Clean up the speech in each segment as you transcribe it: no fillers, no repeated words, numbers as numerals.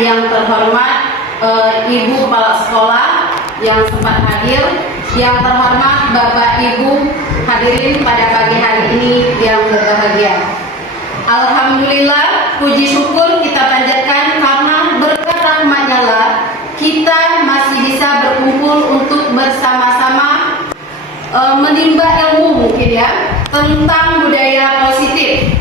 yang terhormat Ibu Kepala Sekolah yang sempat hadir, yang terhormat Bapak Ibu hadirin pada pagi hari ini yang berbahagia. Alhamdulillah, puji syukur kita panjatkan karena berkat rahmat-Nya lah kita masih bisa berkumpul untuk bersama-sama menimba ilmu mungkin ya tentang budaya positif.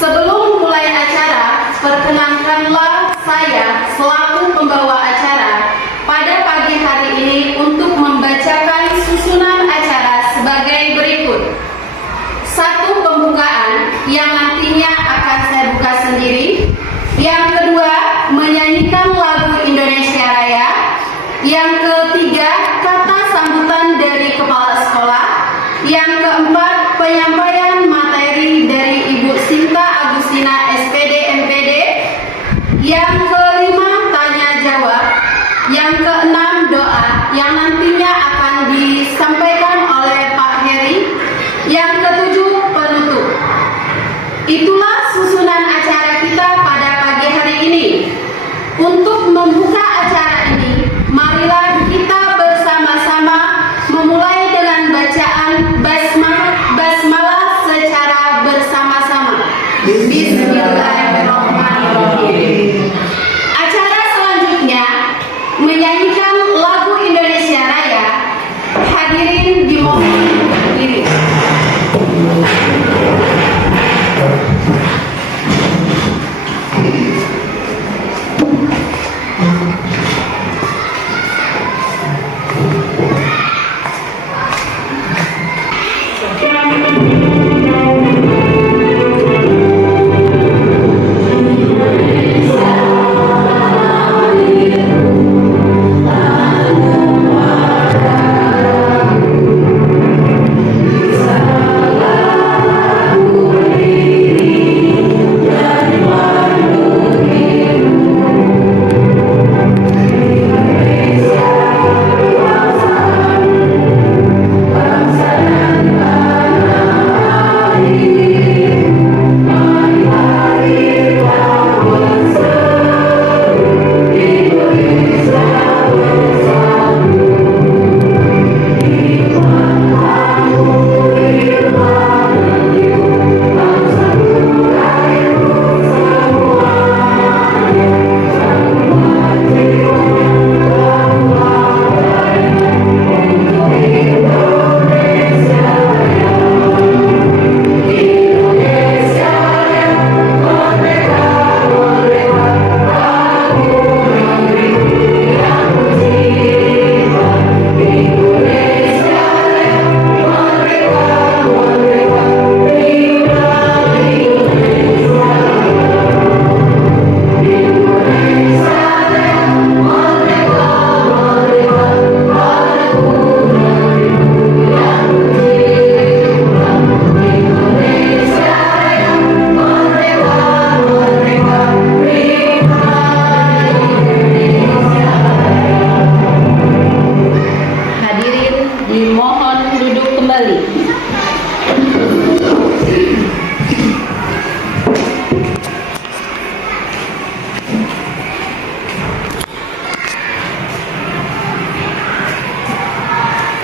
Sebelum mulai acara, perkenankanlah saya selaku pembawa acara pada pagi hari ini untuk membacakan susunan acara sebagai berikut. Satu, pembukaan yang nantinya akan saya buka sendiri. Yang kedua, menyanyikan lagu Indonesia Raya. Yang ketiga, kata sambutan dari kepala sekolah. Yang keempat, penyampaian materi dari Ibu Sinta Agustina SPD MPD. Yang kelima, tanya jawab. Yang keenam, doa yang nantinya akan disampaikan oleh Pak Heri. Yang ketujuh, penutup. Itulah susunan acara kita pada pagi hari ini. Untuk membuka acara ini, marilah kita bersama-sama memulai dengan bacaan basmalah secara bersama-sama. Bismillahirrahmanirrahim. Acara selanjutnya menyanyikan lagu Indonesia Raya. Hadirin dimohon berdiri.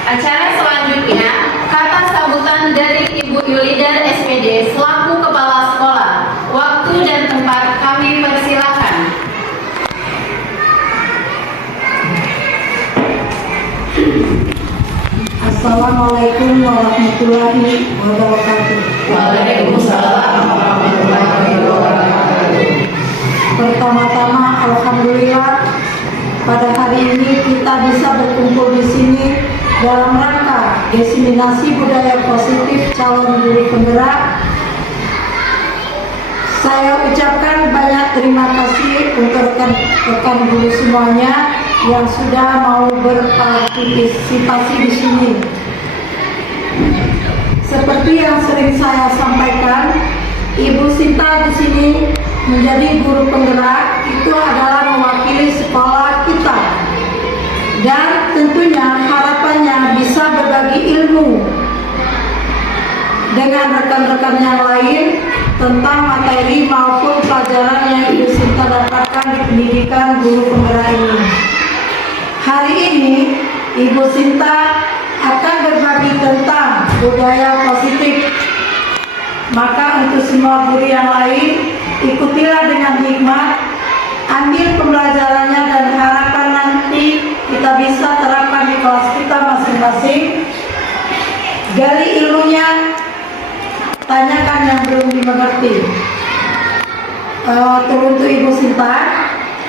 Acara selanjutnya, kata sambutan dari Ibu Yulida SPD selaku Kepala Sekolah. Waktu dan tempat kami persilakan. Assalamualaikum warahmatullahi wabarakatuh. Waalaikumsalam warahmatullahi wabarakatuh. Pertama-tama, alhamdulillah pada hari ini kita bisa berkumpul di sini dalam rangka diseminasi budaya positif calon guru penggerak. Saya ucapkan banyak terima kasih untuk rekan-rekan guru semuanya yang sudah mau berpartisipasi di sini. Seperti yang sering saya sampaikan, Ibu Sinta di sini menjadi guru penggerak itu adalah mewakili sekolah kita. Dan tentunya harapannya bisa berbagi ilmu dengan rekan-rekan yang lain tentang materi maupun pelajaran yang Ibu Sinta dapatkan di pendidikan guru penggerak ini. Hari ini Ibu Sinta akan berbagi tentang budaya positif. Maka untuk semua guru yang lain, ikutilah dengan hikmat, ambil pembelajarannya dan harapan nanti kita bisa terapkan di kelas kita masing-masing. Gali ilmunya, tanyakan yang belum dimengerti. Teruntuk Ibu Sinta,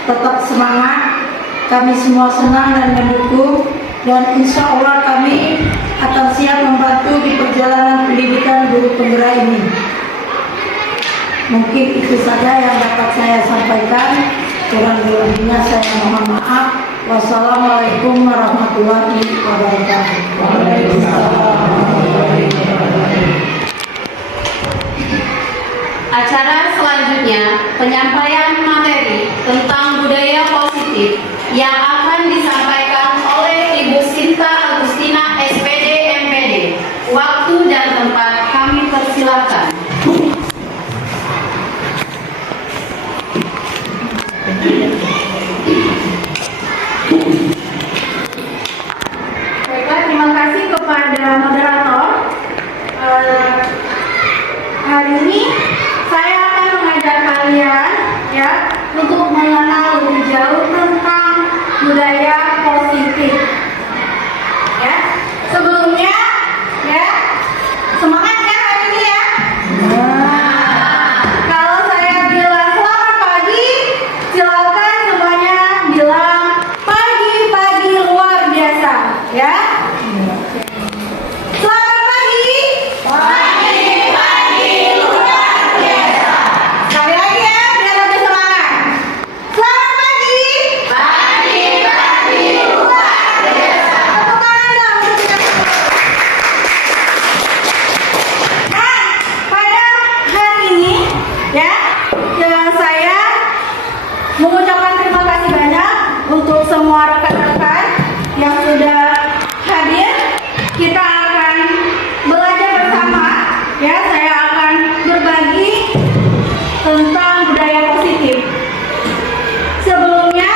tetap semangat. Kami semua senang dan mendukung, dan insya Allah kami akan siap membantu di perjalanan pendidikan guru penggerak ini. Mungkin itu saja yang dapat saya sampaikan. Kurang-kurangnya saya mohon maaf. Wassalamualaikum warahmatullahi wabarakatuh. Acara selanjutnya penyampaian materi tentang budaya positif yang akan disampaikan oleh Ibu Sinta Agustina SPD MPD. Waktu dan tempat kami persilakan. Baiklah, terima kasih kepada moderator. Hari ini saya akan mengajak kalian ya untuk mengenal lebih jauh tentang budaya positif. Ya, sebelumnya ya semangat ya hari ini ya. Kalau saya bilang selamat pagi, silakan semuanya bilang pagi-pagi luar biasa ya. Selamat pagi. Pagi-pagi luar biasa. Sekali lagi ya, biar lebih semangat. Selamat pagi. Pagi-pagi luar biasa. Tepuk tangan dong untuk kita semua. Nah, pada hari ini ya, saya mengucapkan terima kasih banyak untuk semua rekan-rekan yang sudah hadir. Kita akan belajar bersama ya, saya akan berbagi tentang budaya positif. Sebelumnya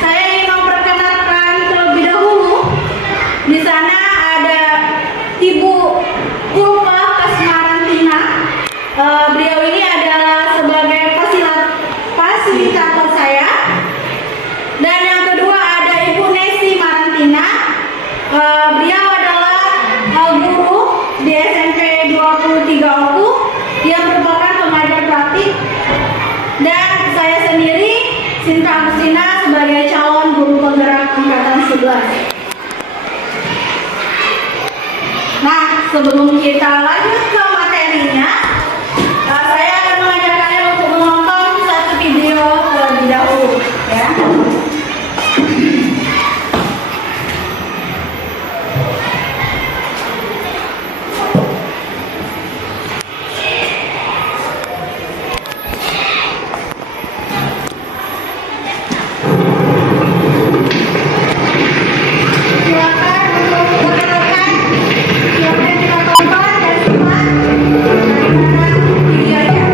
saya ingin memperkenalkan terlebih dahulu. Di sana ada Ibu Ulfa Kasmarantina. Beliau ini adalah sebagai fasilitator saya. Dan yang kedua ada Ibu Nesi Marantina. Beliau adalah guru di SMP 23 Oku yang merupakan pengajar praktik. Dan saya sendiri, Sinta Agustina, sebagai calon guru penggerak angkatan 11. Nah, sebelum kita lanjut ke materinya, saya akan mengajak kalian untuk menonton satu video terlebih dahulu ya. Silakan untuk rekan-rekan, silakan kita tonton dan simak bagaimana videonya.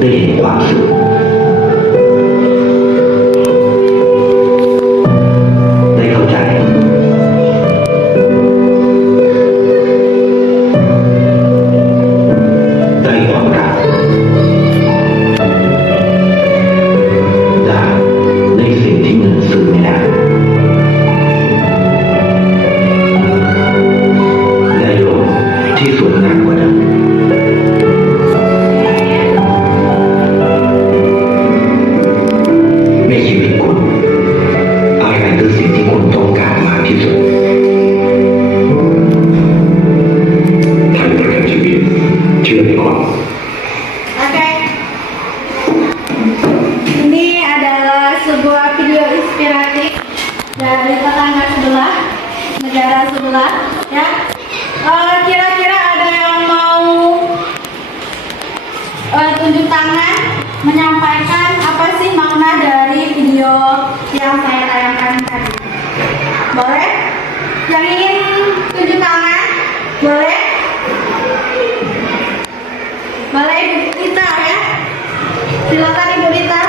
ได้เห็นความสุขได้เข้าใจได้ยอมรับได้ในสิ่งที่มันสื่อไม่ได้ได้ลมที่สวยงามกว่านั้นในชีวิตคุณอะไรคือสิ่งที่คุณต้องการมากที่สุดทางประกันชีวิตเชื่อในความ Oke. Ini adalah sebuah video inspiratif dari tetangga sebelah, negara sebelah, ya. Kira-kira ada yang mau tunjuk tangan menyampaikan apa sih makna dari video yang saya tayangkan tadi? Boleh? Yang ingin tunjuk tangan? Boleh? Boleh Ibu Rita ya? Silakan Ibu Rita.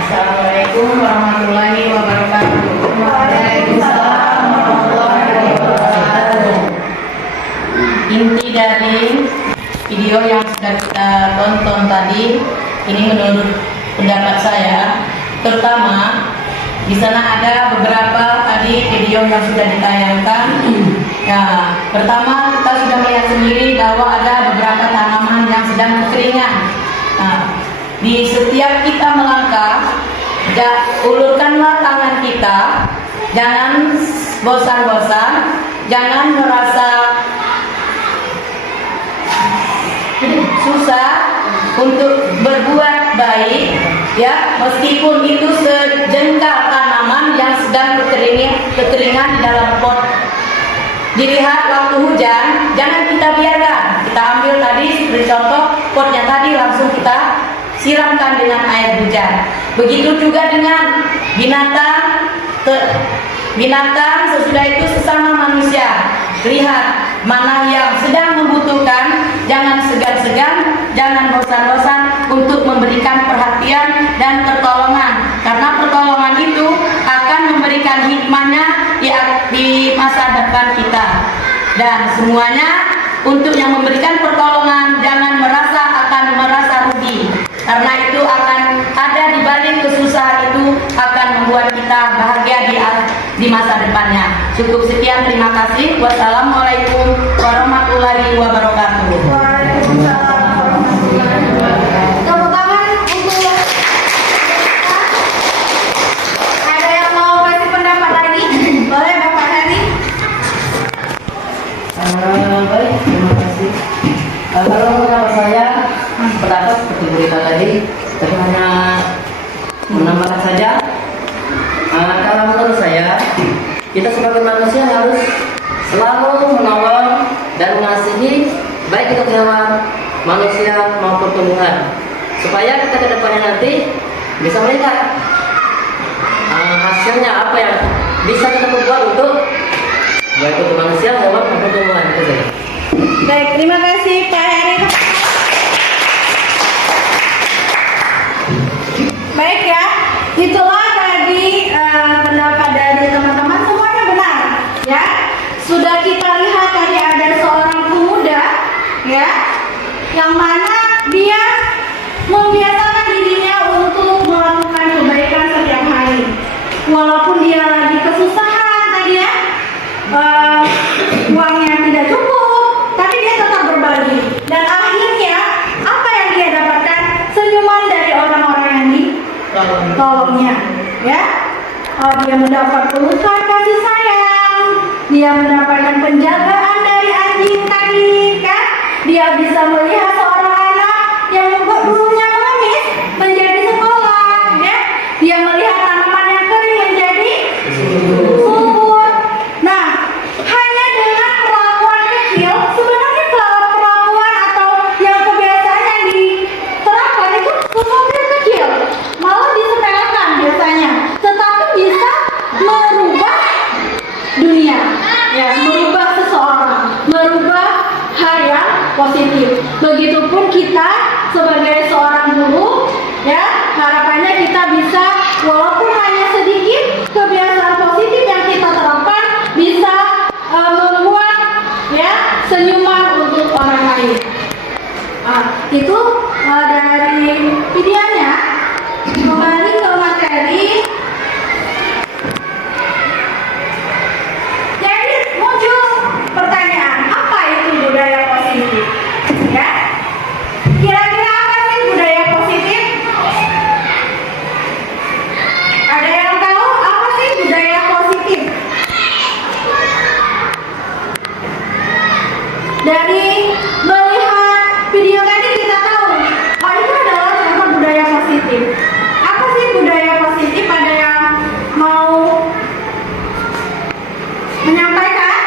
Assalamualaikum warahmatullahi wabarakatuh. Waalaikumsalam warahmatullahi wabarakatuh. Inti dari video yang sudah kita tonton tadi, ini menurut pendapat saya, terutama di sana ada beberapa tadi video yang sudah ditayangkan. Ya, pertama kita sudah melihat sendiri bahwa ada beberapa tanaman yang sedang kekeringan. Nah, di setiap kita melangkah, ulurkanlah tangan kita, jangan bosan-bosan, jangan merasa susah untuk berbuat baik, ya, meskipun itu sejengkal tanaman yang sedang kekeringan di dalam pot. Dilihat waktu hujan, jangan kita biarkan. Kita ambil tadi seperti contoh potnya tadi, langsung kita siramkan dengan air hujan. Begitu juga dengan binatang sesudah itu sesama manusia. Lihat mana yang sedang membutuhkan, jangan segan-segan, jangan bosan-bosan untuk memberikan perhatian dan pertolongan, karena pertolongan itu akan memberikan hikmahnya di masa depan kita. Dan semuanya untuk yang memberikan pertolongan jangan merasa rugi, karena itu akan ada di balik kesusahan itu akan membuat kita bahagia di masa depannya. Cukup sekian, terima kasih. Wassalamualaikum warahmatullahi wabarakatuh. Waalaikumsalam warahmatullahi wabarakatuh. Tepuk tangan untuk ada yang mau kasih pendapat lagi? Boleh Bapak Heri? Baik, terima kasih. Kalau menurut saya pendapat seperti berita tadi, tapi hanya menambahkan saja. Kalau menurut saya, kita sebagai manusia harus selalu menolong dan mengasihi baik itu hewan, manusia maupun tumbuhan, supaya kita ke depannya nanti bisa melihat hasilnya apa yang bisa kita perbuat untuk baik itu manusia, hewan maupun tumbuhan. Itu saja. Baik, terima kasih Pak Heri. Baik ya, itulah tadi pendapat dari teman-teman, semuanya benar ya. Sudah kita lihat tadi ada seorang pemuda ya, yang mana dia membiasakan dirinya untuk melakukan kebaikan setiap hari. Walaupun dia lagi kesusahan tadi ya, uangnya tidak cukup, tapi dia tetap berbagi. Dan akhirnya apa yang dia dapatkan? Senyuman dari orang-orang yang ditolongnya, ya. Dia mendapat pelukan kasih sayang, dia mendapatkan penjagaan dari anjing tadi, kan? Dia bisa melihat seorang anak yang dulunya mengemis menjadi sekolah, ya. Dia melihat tanaman yang kering menjadi subur. Nah, hanya dengan perlakuan kecil, sebenarnya perlakuan atau yang kebiasaan yang diterapkan itu sesuatu yang kecil, malah disepelekan biasanya, tetapi bisa merubah dunia, ya, merubah seseorang. Begitupun kita sebagai seorang guru, ya, harapannya kita bisa walaupun hanya sedikit kebiasaan positif yang kita terapkan bisa membuat ya senyuman untuk orang lain. Itu dari videonya. Kembali ke materi. Jadi muncul pertanyaan, apa itu budaya positif? Ya, kira-kira apa sih budaya positif? Ada yang tahu apa sih budaya positif? Dari melihat video tadi kita tahu, oh itu adalah contoh budaya positif. Apa sih budaya positif? Ada yang mau menyampaikan?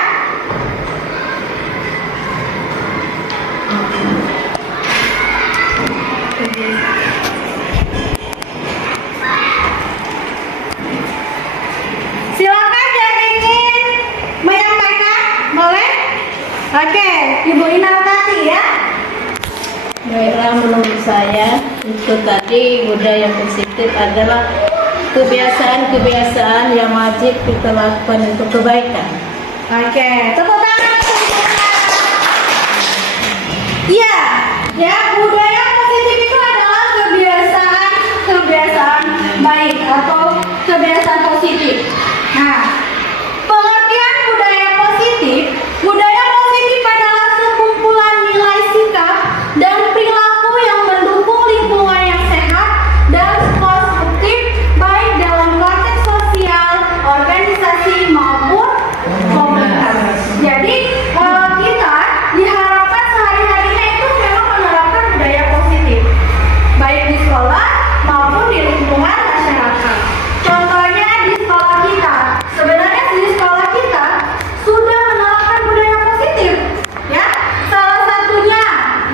Silakan yang ingin menyampaikan, boleh? Oke, Ibu Inartati ya. Baiklah, menurut saya itu tadi budaya positif adalah kebiasaan-kebiasaan yang wajib kita lakukan untuk kebaikan. Oke, tepuk tangan. Iya, ya budaya positif itu adalah kebiasaan baik atau kebiasaan positif. Nah, pengertian budaya positif adalah sekumpulan nilai sikap dan perilaku yang mendukung lingkungan yang sehat dan konstruktif baik dalam konteks sosial, organisasi maupun komunitas. Jadi kita diharapkan sehari-harinya itu memang menerapkan budaya positif baik di sekolah maupun di lingkungan masyarakat. Contohnya di sekolah kita, sebenarnya di sekolah kita sudah menerapkan budaya positif, ya. Salah satunya,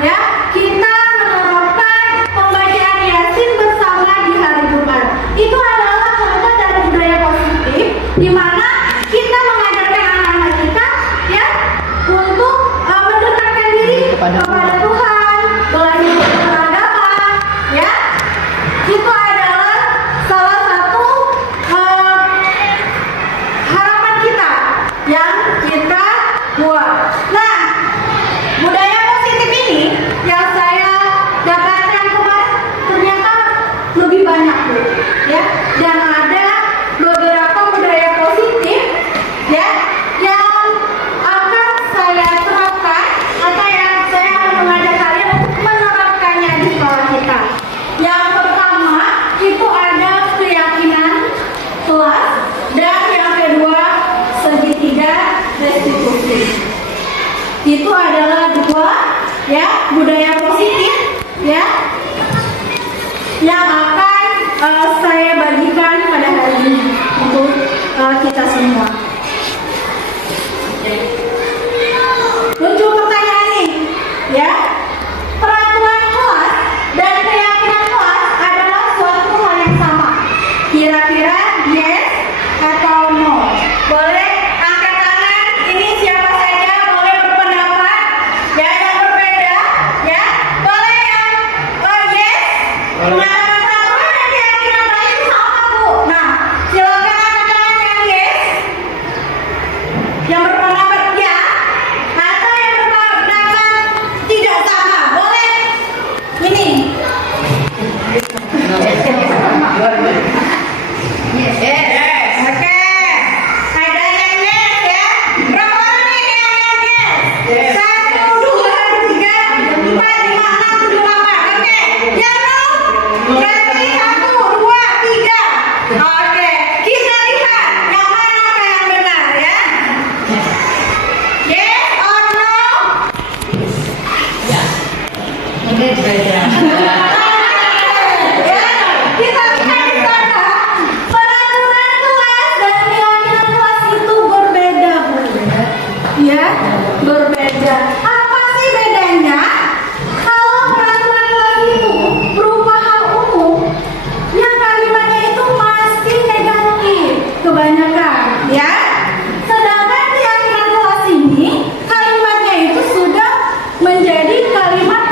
ya, kita menerapkan pembacaan Yasin bersama di hari Jumat. Itu adalah contoh dari budaya positif, di mana kita mengajarkan anak-anak kita, ya, untuk mendekatkan diri kepada Tuhan, belajar beragama, ya. Itu adalah salah satu harapan kita yang kita buat. Nah, budaya positif ini yang saya dapatkan kemarin ternyata lebih banyak, Bu, ya. Dan ada beberapa budaya positif, ya, yang akan saya terapkan atau yang saya akan mengajak kalian untuk menerapkannya di sekolah kita. Yang pertama itu ada keyakinan kelas dan yang kedua segitiga restitusi. Itu adalah dua, ya, budaya positif, ya, yang akan saya bagikan pada hari ini untuk kita semua. Muncul pertanyaan nih, ya. Peraturan kelas dan keyakinan kelas adalah suatu hal yang sama. Kira-kira yes atau no? Boleh angkat tangan. Ini siapa saja boleh berpendapat, ya, yang berbeda, ya. Boleh yang yes. Pengalaman peraturan dan keyakinan kelas itu sama, Bu. Nah, silakan angkat tangan yang yes. Yang berpendapat ya atau yang berpendapat tidak sama. Boleh. Ini. Yes. Oke. Ada yang yes, ya. Berapa orang nih yang yes? 1, 2, 3, 4, 5, 6, 7, 8. Oke. Yang no? Berarti 1, 2, 3. Oke. Kita lihat yang mana yang benar, ya. Yes or no? Ini beda. Ya, kita lihat di sana. Peraturan kelas dan keyakinan kelas itu berbeda, Bu. Ya, berbeda. Apa sih bedanya? Kalau peraturan kelas itu berupa hal umum, yang kalimatnya itu masih negatif kebanyakan, ya. Sedangkan keyakinan kelas ini kalimatnya itu sudah menjadi kalimat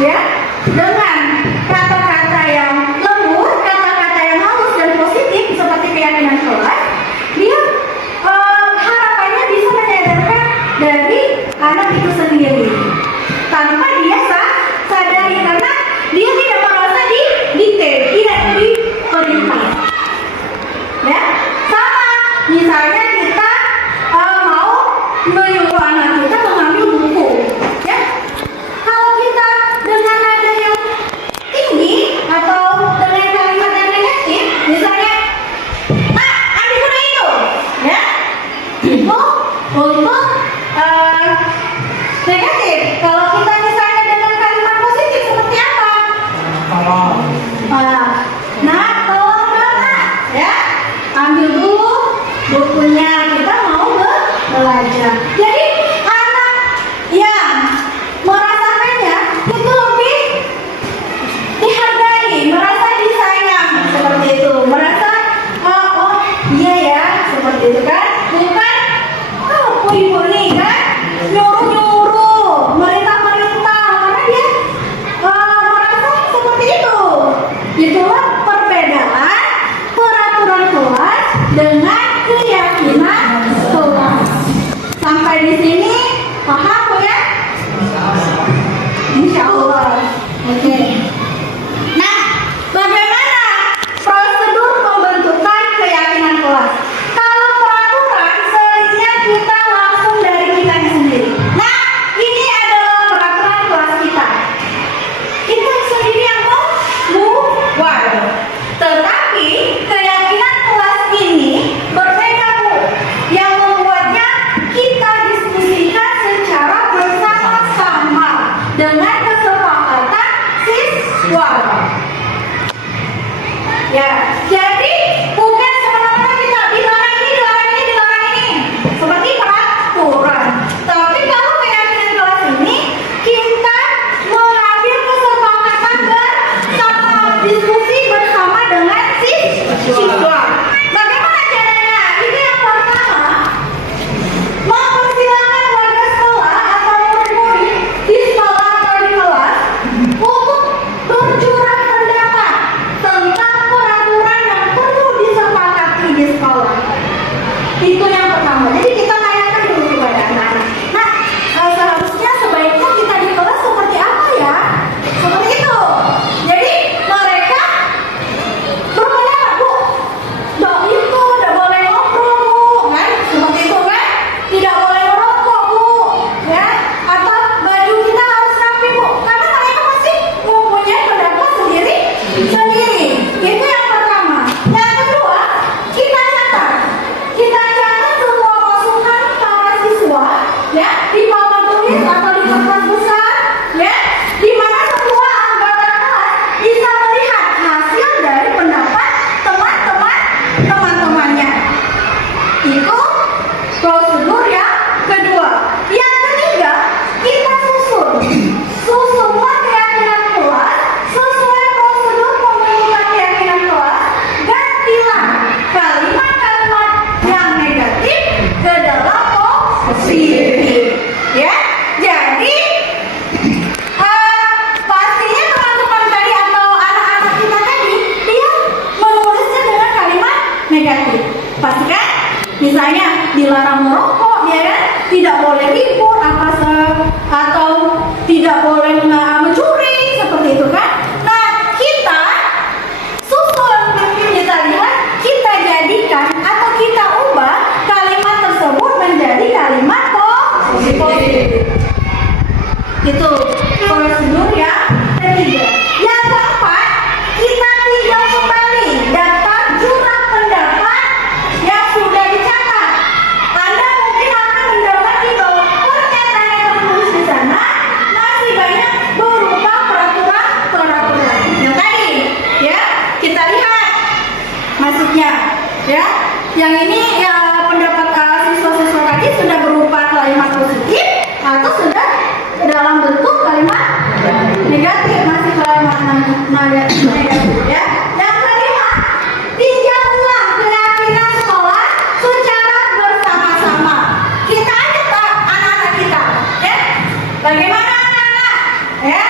ya, dengan kata-kata yang lembut, kata-kata yang halus dan positif seperti keyakinan kelas, dia harapannya bisa menyadarkan dari anak itu sendiri tanpa dia sadari, karena dia tidak merasa didikte, tidak diperintah. Ya, sama misalnya kita mau menyuruh anak kita mengambil buku, ya, kalau kita dengan nada yang tinggi atau dengan kalimat yang negatif, misalnya ambil buku itu, ya, itu untuk negatif. Kalau kita misalnya dengan kalimat positif seperti apa? Nah, tolong dong, ya, ambil dulu bukunya, kita mau belajar. Jadi anak yang merasakannya itu lebih dihargai, merasa disayang seperti itu, merasa oh iya ya seperti itu kan, bukan ibu nih kan nyuruh merintah karena dia merasa seperti itu. Itulah perbedaan peraturan kelas dengan keyakinan kelas. Sampai di sini paham ya? Insya Allah. Oke. Nah, bagaimana prosedur pembentukan keyakinan kelas? Kalau peraturan seringnya kita langsung dari kita sendiri. Nah, ini adalah peraturan kelas kita. Kita sendiri yang membuat. Tetapi keyakinan kelas ini berbeda, Bu. Yang membuatnya kita diskusikan secara bersama-sama dengan kesepakatan siswa. Ya, jadi bukan semena-mena kita dilarang ini, seperti peraturan. Tapi kalau keyakinan kelas ini kita mengambil kesepakatan bersama, diskusi bersama dengan siswa. Bagaimana caranya? Ini yang pertama, mempersilahkan warga sekolah atau murid-murid di sekolah atau di kelas untuk bercurah pendapat tentang peraturan yang perlu disepakati di sekolah. Itu yang pertama. Jadi kita tanyakan dulu kepada anak-anak. Nah, seharusnya sebaiknya kita di kelas seperti apa ya? Seperti itu. Jadi mereka berpendapat, Bu, itu tidak boleh ngobrol, Bu, kan? Seperti itu kan? Tidak boleh merokok, Bu, ya? Atau baju kita harus rapi, Bu, karena mereka masih mempunyai pendapat sendiri. Itu yang pertama. Yang kedua, kita catat semua masukan para siswa, ya, di papan tulis atau di kertas besar, ya, di mana semua anggota kelas bisa melihat hasil dari pendapat teman-temannya. Itu prosedur yang kedua. Yang ketiga, kita susunlah keyakinan kelas sesuai prosedur pembentukan keyakinan kelas. Gantilah kalimat-kalimat yang negatif ke dalam positif. Ya, jadi pastinya teman-teman tadi atau anak-anak kita tadi dia menulisnya dengan kalimat negatif. Pasti kan? Misalnya dilarang merokok, ya kan? Tidak boleh ribut atau tidak boleh mencuri, seperti itu kan? Nah, kita susun, mungkin kita lihat, kita jadikan atau kita ubah kalimat tersebut menjadi kalimat positif. Itu prosedur yang ketiga. Yang keempat, kita tinjau kembali data jumlah pendapat yang sudah dicatat. Anda mungkin akan mendapati bahwa pernyataan yang tertulis di sana masih banyak berupa peraturan yang tadi, ya, kita lihat maksudnya, ya. Yang ini ya pendapat siswa-siswa tadi sudah berupa kalimat positif atau sudah dalam bentuk kalimat negatif, masih kalimat negatif, ya. Yang kelima, tinjau ulang keyakinan sekolah secara bersama-sama. Kita ajak anak-anak kita, ya. Bagaimana anak-anak, ya?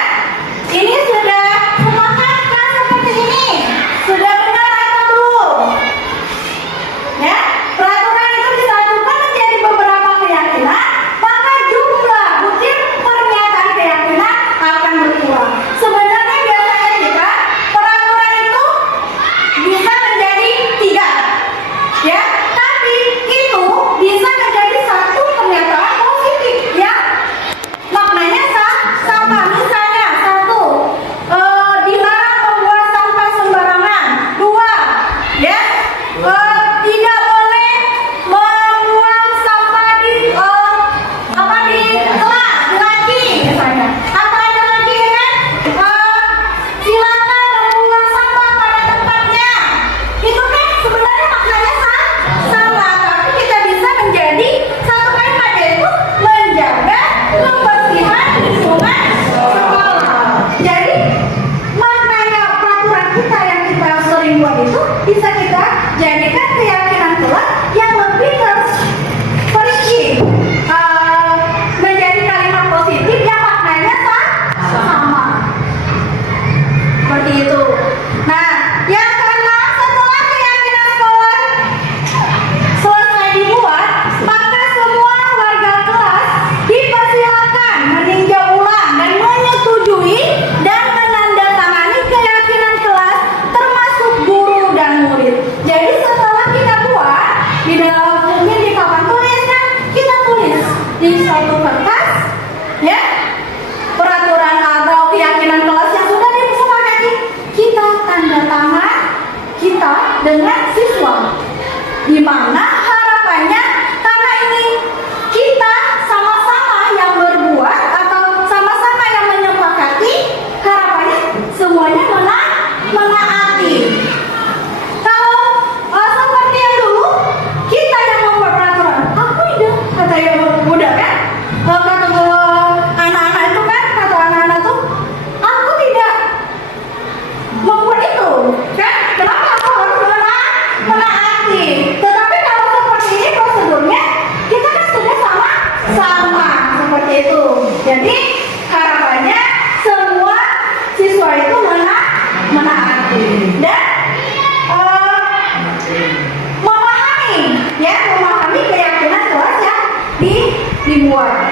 dibuat.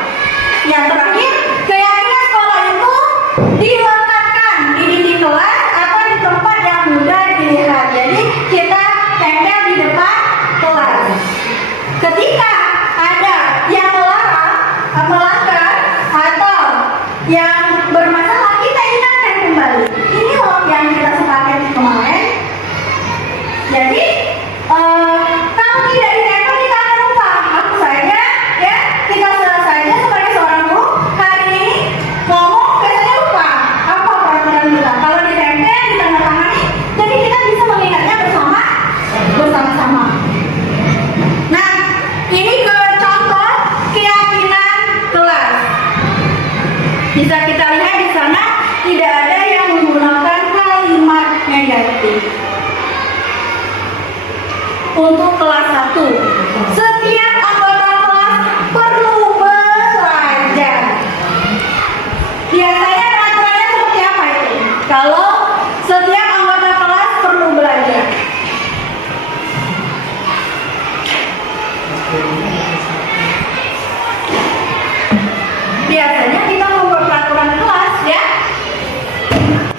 Yang terakhir, keyakinan sekolah itu dilekatkan di dinding kelas atau di tempat yang mudah dilihat. Jadi kita tempel di depan kelas. Ketika ada yang melanggar atau yang bermasalah, kita ingatkan kembali. Ini loh yang kita sepakati kemarin. Jadi kalau tidak ditempel kita akan lupa. Aku saja ya, kita selesainya sebagai seorang guru hari ini ngomong biasanya lupa apa peraturan kita. Kalau ditempel, ditandatangani, jadi kita bisa mengingatnya bersama-sama. Nah, ini ke contoh keyakinan kelas. Bisa kita lihat di sana tidak ada yang menggunakan kalimat negatif. Untuk kelas 1, setiap anggota kelas perlu belajar. Biasanya peraturannya seperti apa itu? Kalau setiap anggota kelas perlu belajar. Biasanya kita membuat peraturan kelas ya.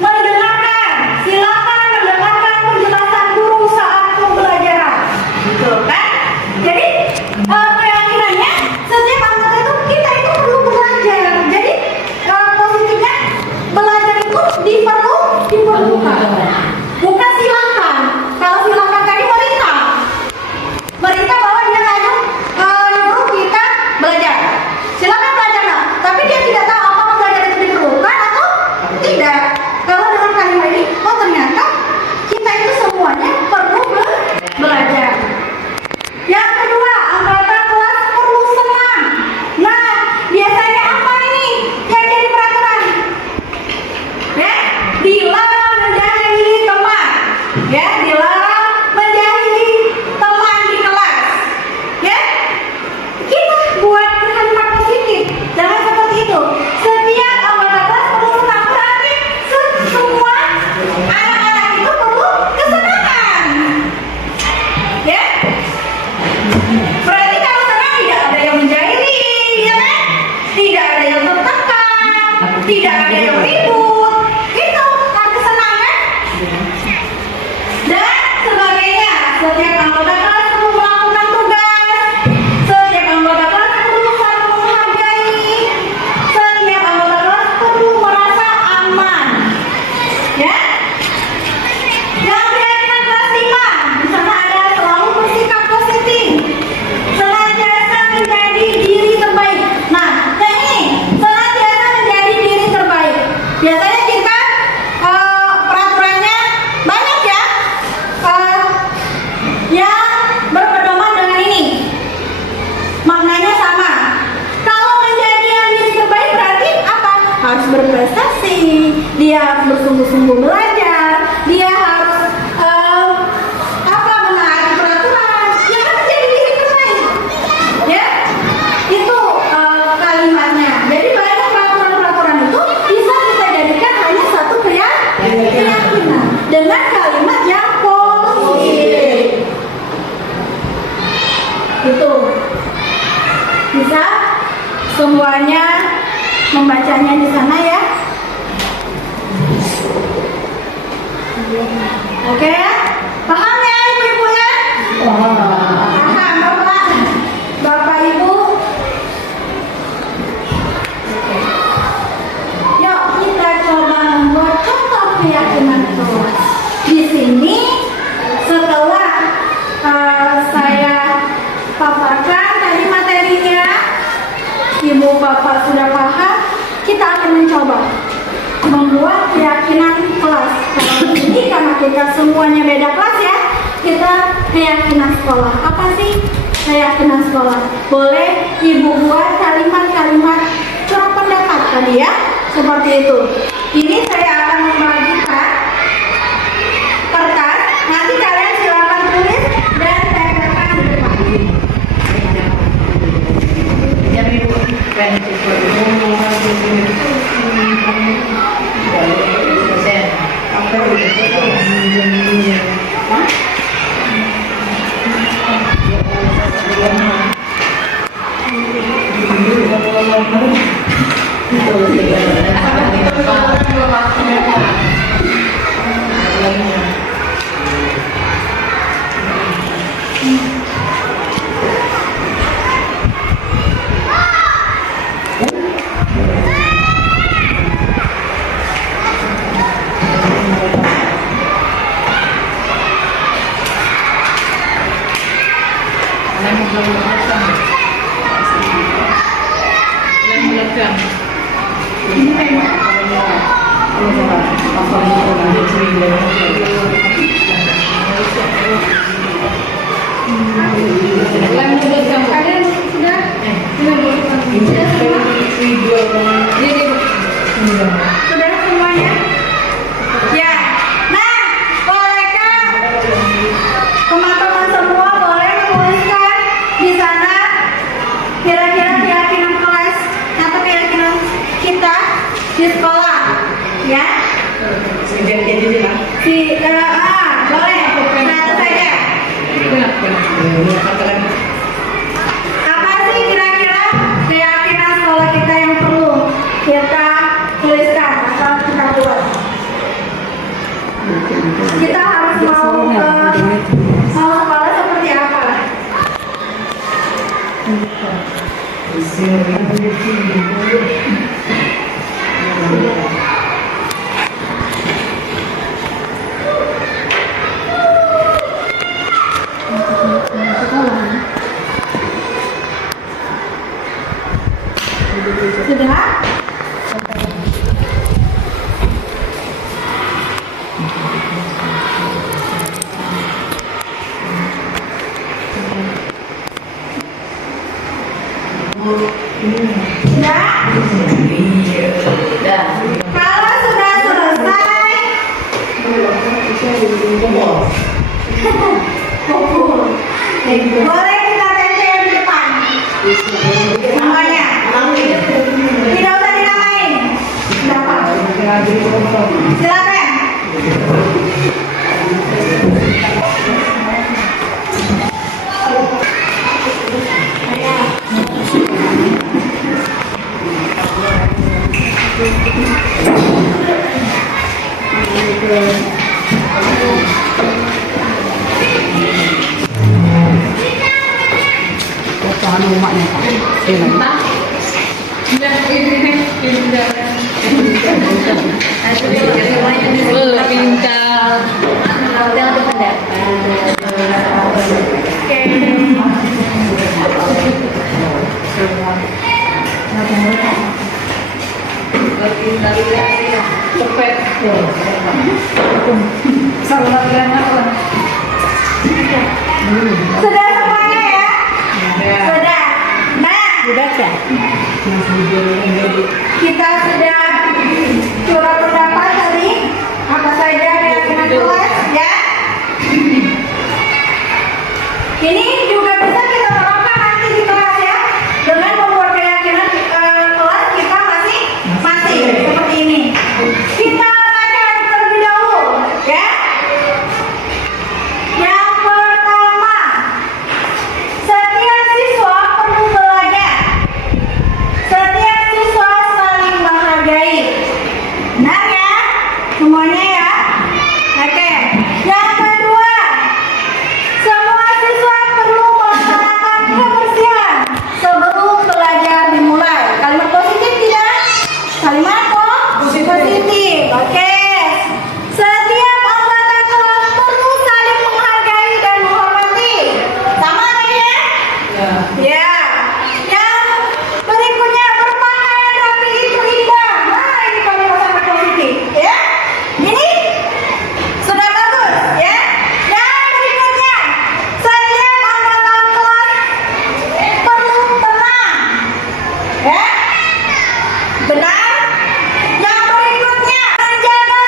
Mendengarkan, silakan mendengarkan penjelasan guru saat pembelajaran. Betul kan? Jadi keyakinannya setiap anggota itu kita itu perlu belajar. Jadi positifnya belajar itu diperlukan. Bukan silakan. Kalau silakan tadi merintah. Merintah bahwa dia nyuruh kita belajar. Silakan belajar lah. Tapi dia tidak tahu apakah belajar itu diperlukan atau tidak. Kalau dengan kalimat ini, oh ternyata kita itu semuanya perlu belajar. Yang kedua, anggota kelas perlu senang. Nah, biasanya apa ini yang jadi peraturan? Ya, dilarang menjahili teman. Ya, dilarang menjahili teman di kelas. Ya, kita buat kalimat positif. Jangan seperti itu. Setiap anggota kelas perlu senang. Berarti semua anak-anak itu perlu kesenangan. Ya. Berarti kalau senang tidak ada yang menjahili, ya kan? Tidak ada yang tertekan, tidak ada yang ribut. Itu arti senang kan? Dan sebagainya. Setiap anggota kelas perlu melakukan tugas. Setiap anggota kelas perlu saling menghargai. Setiap anggota kelas perlu merasa aman. Ya? Yang keyakinan kelas 5, di sana ada selalu bersikap positif, senantiasa menjadi diri terbaik. Nah, yang ini senantiasa menjadi diri terbaik. Biasanya kita peraturannya banyak ya, yang berpedoman dengan ini. Maknanya sama. Kalau menjadi yang diri terbaik berarti apa? Harus berprestasi, dia harus bersungguh-sungguh belajar, dia harus menaati peraturan, ya kan menjadi diri terbaik. Ya, itu kalimatnya. Jadi banyak peraturan-peraturan itu bisa kita jadikan hanya satu keyakinan dengan kalimat yang positif. Itu bisa semuanya membacanya di sana ya. Oke ya? Paham ya ibu-ibu ya? Paham Bapak Ibu? Yuk kita coba membuat contoh keyakinan kelas. Di sini setelah saya paparkan tadi materinya, ibu bapak sudah paham, kita akan mencoba membuat keyakinan kelas. Kalau ini karena kita semuanya beda kelas ya, kita keyakinan sekolah. Apa sih keyakinan sekolah? Boleh ibu buat kalimat-kalimat surat pendapat tadi ya, seperti itu. Ini saya akan membagikan kertas. Nanti kalian silakan tulis dan tempelkan di depan. Kalian sudah? Sudah semuanya? Ya. Nah, bolehkah teman-teman semua boleh menuliskan di sana kira-kira keyakinan kelas atau keyakinan kita di sekolah, ya? Boleh. Satu saja. Apa sih kira-kira keyakinan sekolah kita yang perlu kita tuliskan atau kita buat? Kita harus mau sekolah seperti apa? Sudah? Sudah? Kalau sudah selesai, boleh kita tempel di depan. Namanya. Tidak usah dinamain. Dapat. Silakan. Sudah semuanya ya? Sudah. Nah, kita sudah curah pendapat tadi apa saja keyakinan kelas ya. Ini juga bisa kita terapkan nanti di kelas ya, dengan membuat keyakinan kelas kita masing-masing seperti ini. Kita baca terlebih dahulu ya. Yang pertama, setiap siswa perlu belajar. Setiap siswa saling menghargai. Benar ya? Semuanya ya? Oke. Yang kedua, semua siswa perlu melaksanakan kebersihan sebelum belajar dimulai. Kalimat positif tidak? Kalimat positif. Oke. Setiap anggota kelas perlu saling menghargai dan menghormati. Sama ya? Ya. Yang berikutnya, berpakaian rapi itu indah. Nah, ini kalimat sangat positif, ya. Ini sudah bagus, ya. Yang berikutnya, setiap anggota kelas perlu tenang, ya. Benar. Yang berikutnya, menjaga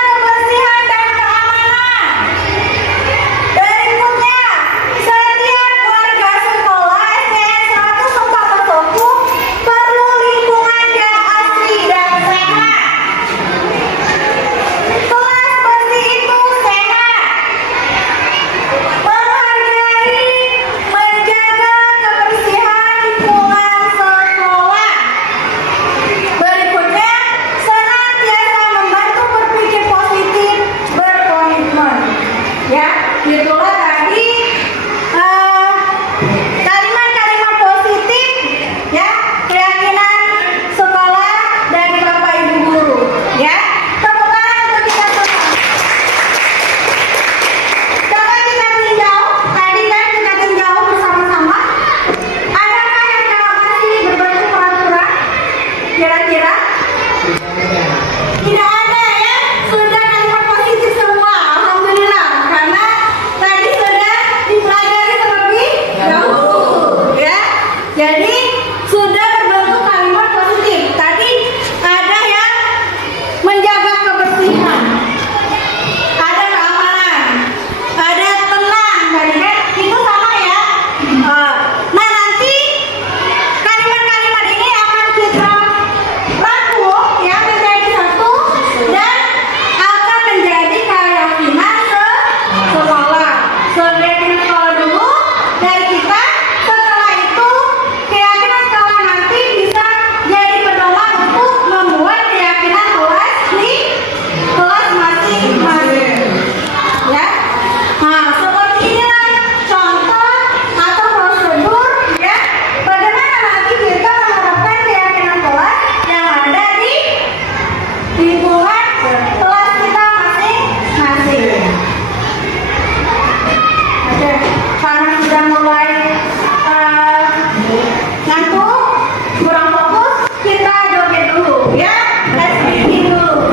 lingkungan kelas kita masing-masing. Oke, karena sudah mulai ngantuk, kurang fokus, kita joget dulu ya. Let's begin dulu.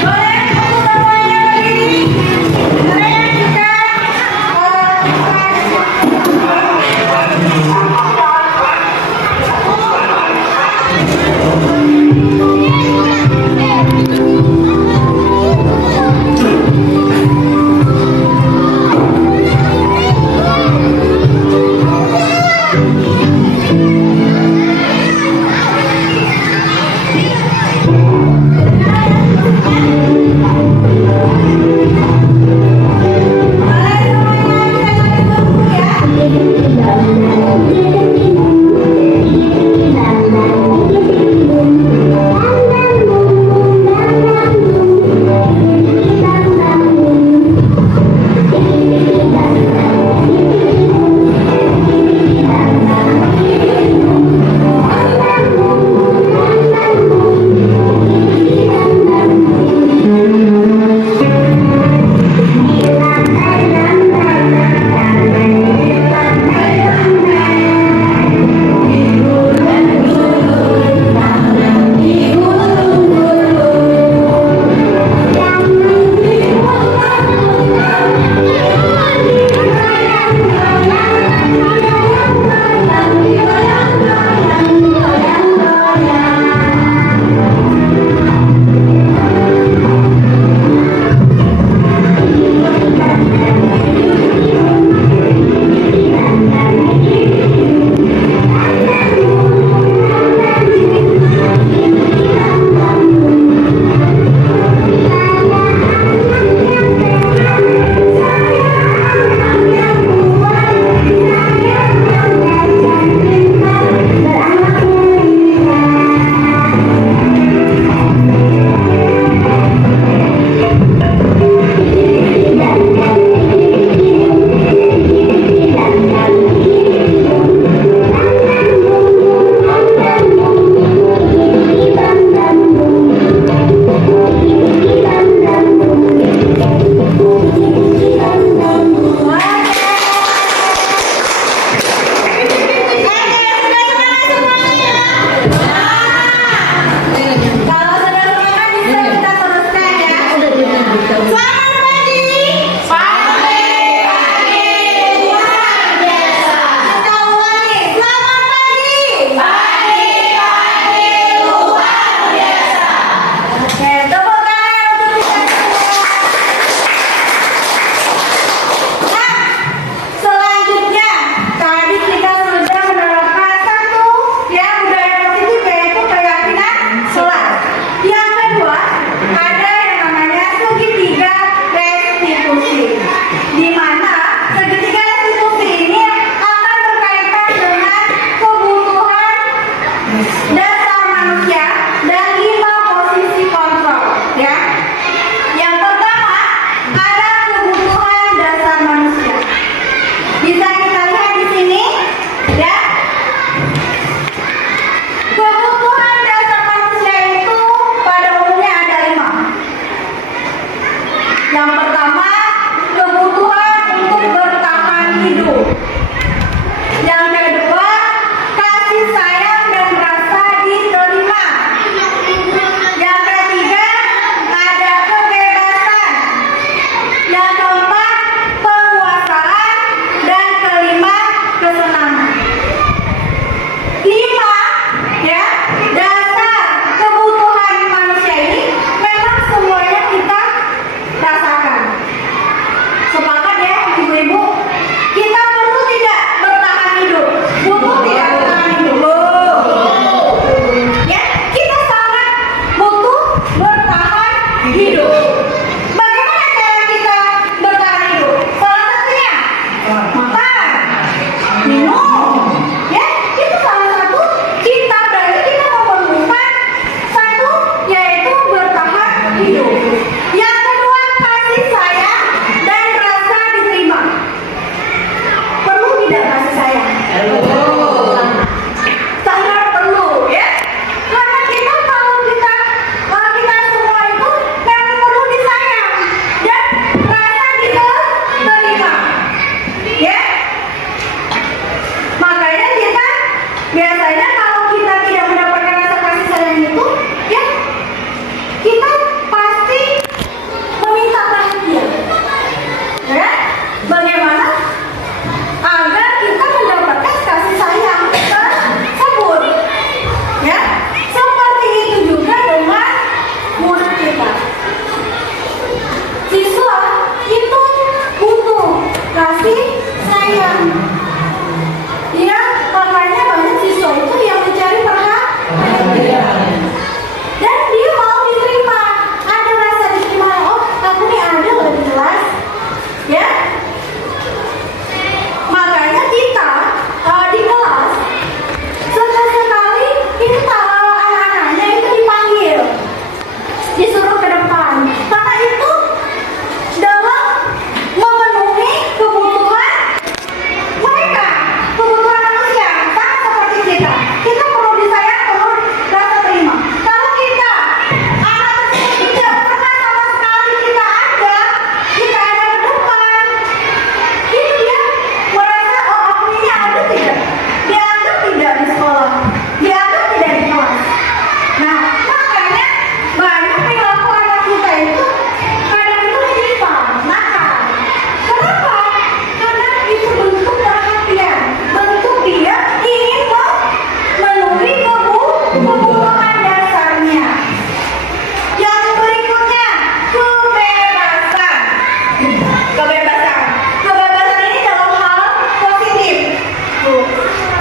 Boleh fokus semuanya berdiri. Kalian juga Yang kedua, kasih sayang dan rasa Biasanya kalau kita tidak mendapatkan rasa kasih sayang itu, ya kita pasti meminta perhatian. Ya, bagaimana agar kita mendapatkan kasih sayang tersebut? Ya, seperti itu juga dengan murid kita. Siswa itu butuh kasih sayang. Ya, makanya banyak siswa itu yang mencari perhatian. Dan dia mau diterima. Ada rasa diterima. Oh, aku nih ada loh di kelas. Ya. Makanya kita di kelas sekali kita anak-anaknya itu dipanggil, disuruh ke depan. Karena itu dalam memenuhi kebutuhan mereka, kebutuhan manusia, sama seperti kita. Kita perlu disayang, perlu rasa terima. Kalau kita anak tersebut tidak pernah sama sekali kita ada ke depan, itu dia merasa oh aku ini ada tidak, dianggap tidak di sekolah, dianggap tidak di kelas. Nah, makanya banyak perilaku anak kita itu kadang itu menyimpang, nakal. Kenapa? Karena itu bentuk perhatian, bentuk dia ingin memenuhi kebutuhan dasarnya. Yang berikutnya, kebebasan. Kebebasan ini dalam hal positif. Tuh,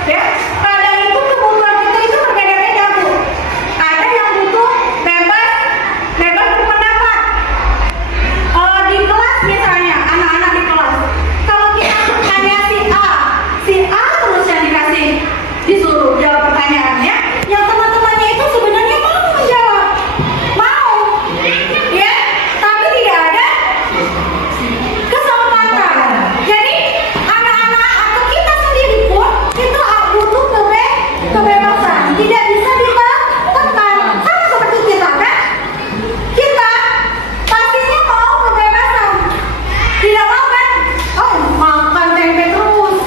ya. Kadang itu kebutuhan kita itu berbeda-beda, Bu. Ada yang butuh bebas berpendapat. Di kelas misalnya, anak-anak di kelas. Kalau kita hanya si A terus yang disuruh jawab pertanyaannya, yang teman-temannya itu sebenarnya mau menjawab, mau, ya, tapi tidak ada kesempatan. Jadi anak-anak atau kita sendiri pun itu butuh kebebasan, tidak bisa ditekan. Sama seperti kita kan, kita pastinya mau kebebasan, tidak mau kan, oh makan tempe terus,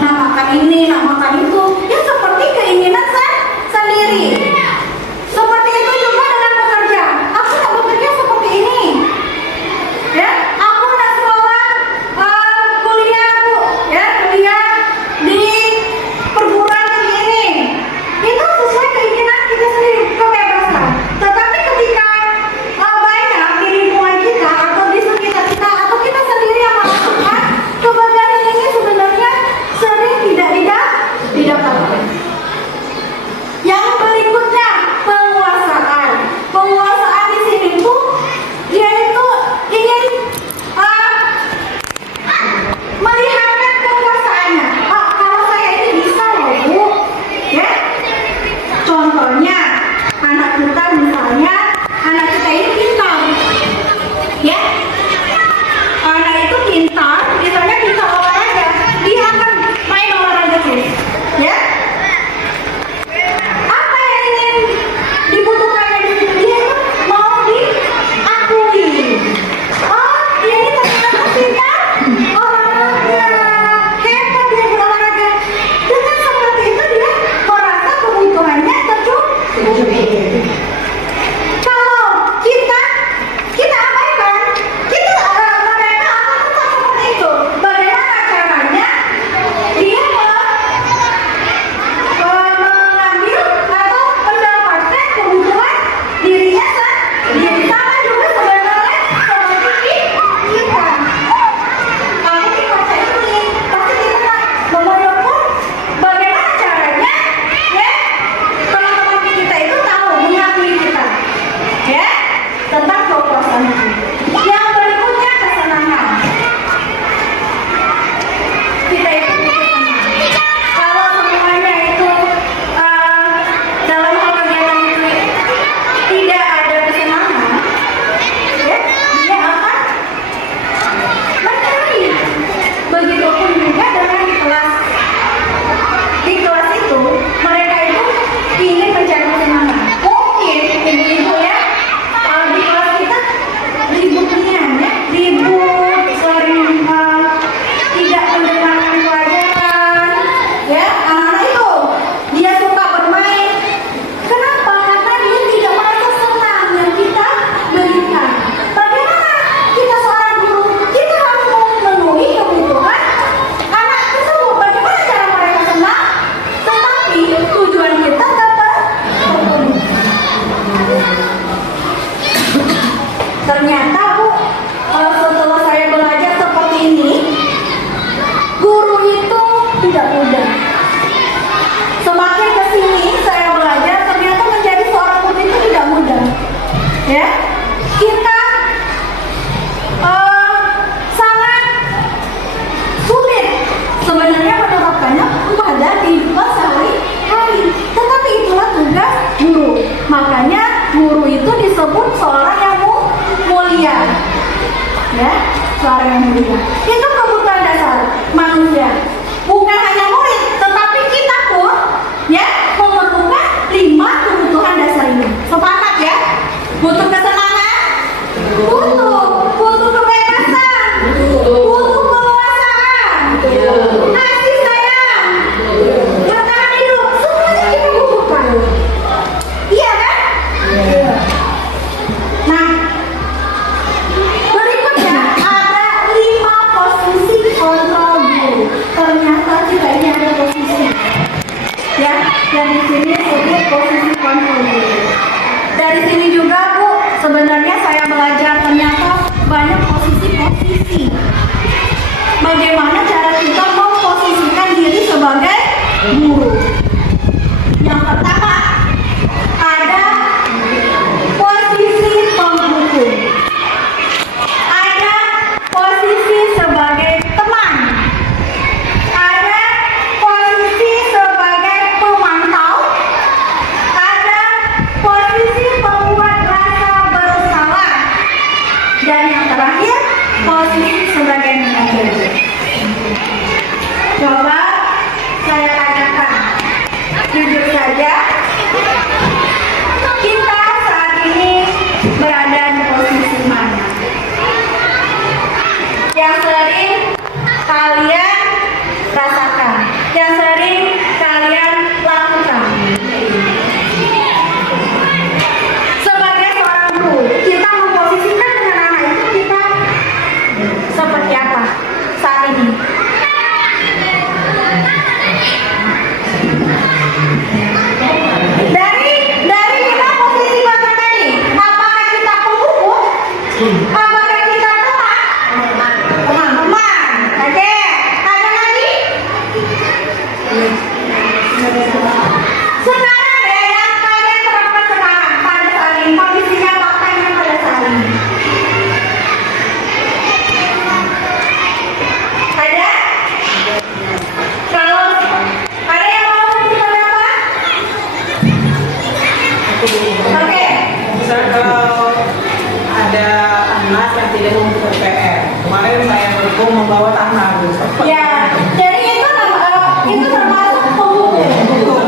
nah makan ini, nah makan itu, ya seperti keinginan Makanya guru itu disebut seorang yang mulia. Ya, seorang yang mulia. Itu kebutuhan dasar manusia. Bukan hanya murid, tetapi kita pun ya memerlukan 5 kebutuhan dasar ini. Sepakat ya? Butuh kesenangan, butuh kebebasan, butuh keluasaan, kasih sayang, bertahan hidup, semuanya kita butuhkan. Iya kan? Nah, berikutnya ada 5 posisi kontrol guru. Ternyata juga ini ada posisi, ya, yang di sini disebut posisi kontrol guru. Dari sini juga Bu, sebenarnya saya belajar ternyata banyak posisi-posisi. Bagaimana cara kita memposisikan diri sebagai guru. Yang pertama, ada posisi penghukum. Ada posisi sebagai teman. Ada posisi sebagai pemantau. Ada posisi pembuat rasa bersalah. Dan yang terakhir, posisi sebagai manajer. Coba saya tanyakan, jujur saja, kita saat ini berada di posisi mana? Yang sering kalian rasakan, yang sering kalian lakukan. Sebagai seorang guru, kita memposisikan dengan anak itu kita seperti apa saat ini? Dari kita posisi mana tadi? Apakah kita penghukum? Apakah kita teman? Teman-teman. Oke. Ada lagi? Sekarang ya yang kalian terapkan sekarang pada saat ini, kondisinya faktanya pada saat ini. Ada? Kalau ada yang mau seperti apa? Oke. Misalnya kalau ada anak yang tidak membuat PR, kemarin saya hukum membawa tanah. Ya, jadi itu termasuk penghukum.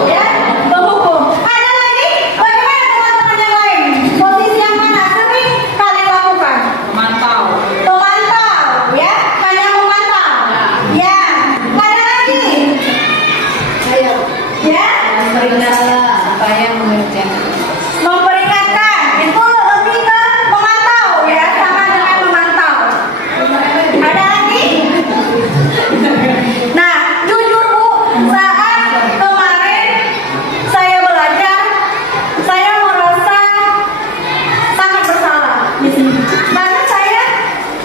Ya, penghukum. Ada lagi? Bagaimana teman-teman yang lain? Posisi yang mana sering kalian lakukan? Memantau. Pemantau, ya, hanya memantau. Ya, ada lagi? Ya, supaya mengerjakan. memperingatkan. Itu lebih ke memantau, ya, sama dengan memantau. Ada lagi? Nah, jujur Bu, saat kemarin saya belajar, saya merasa sangat bersalah di sini. Karena saya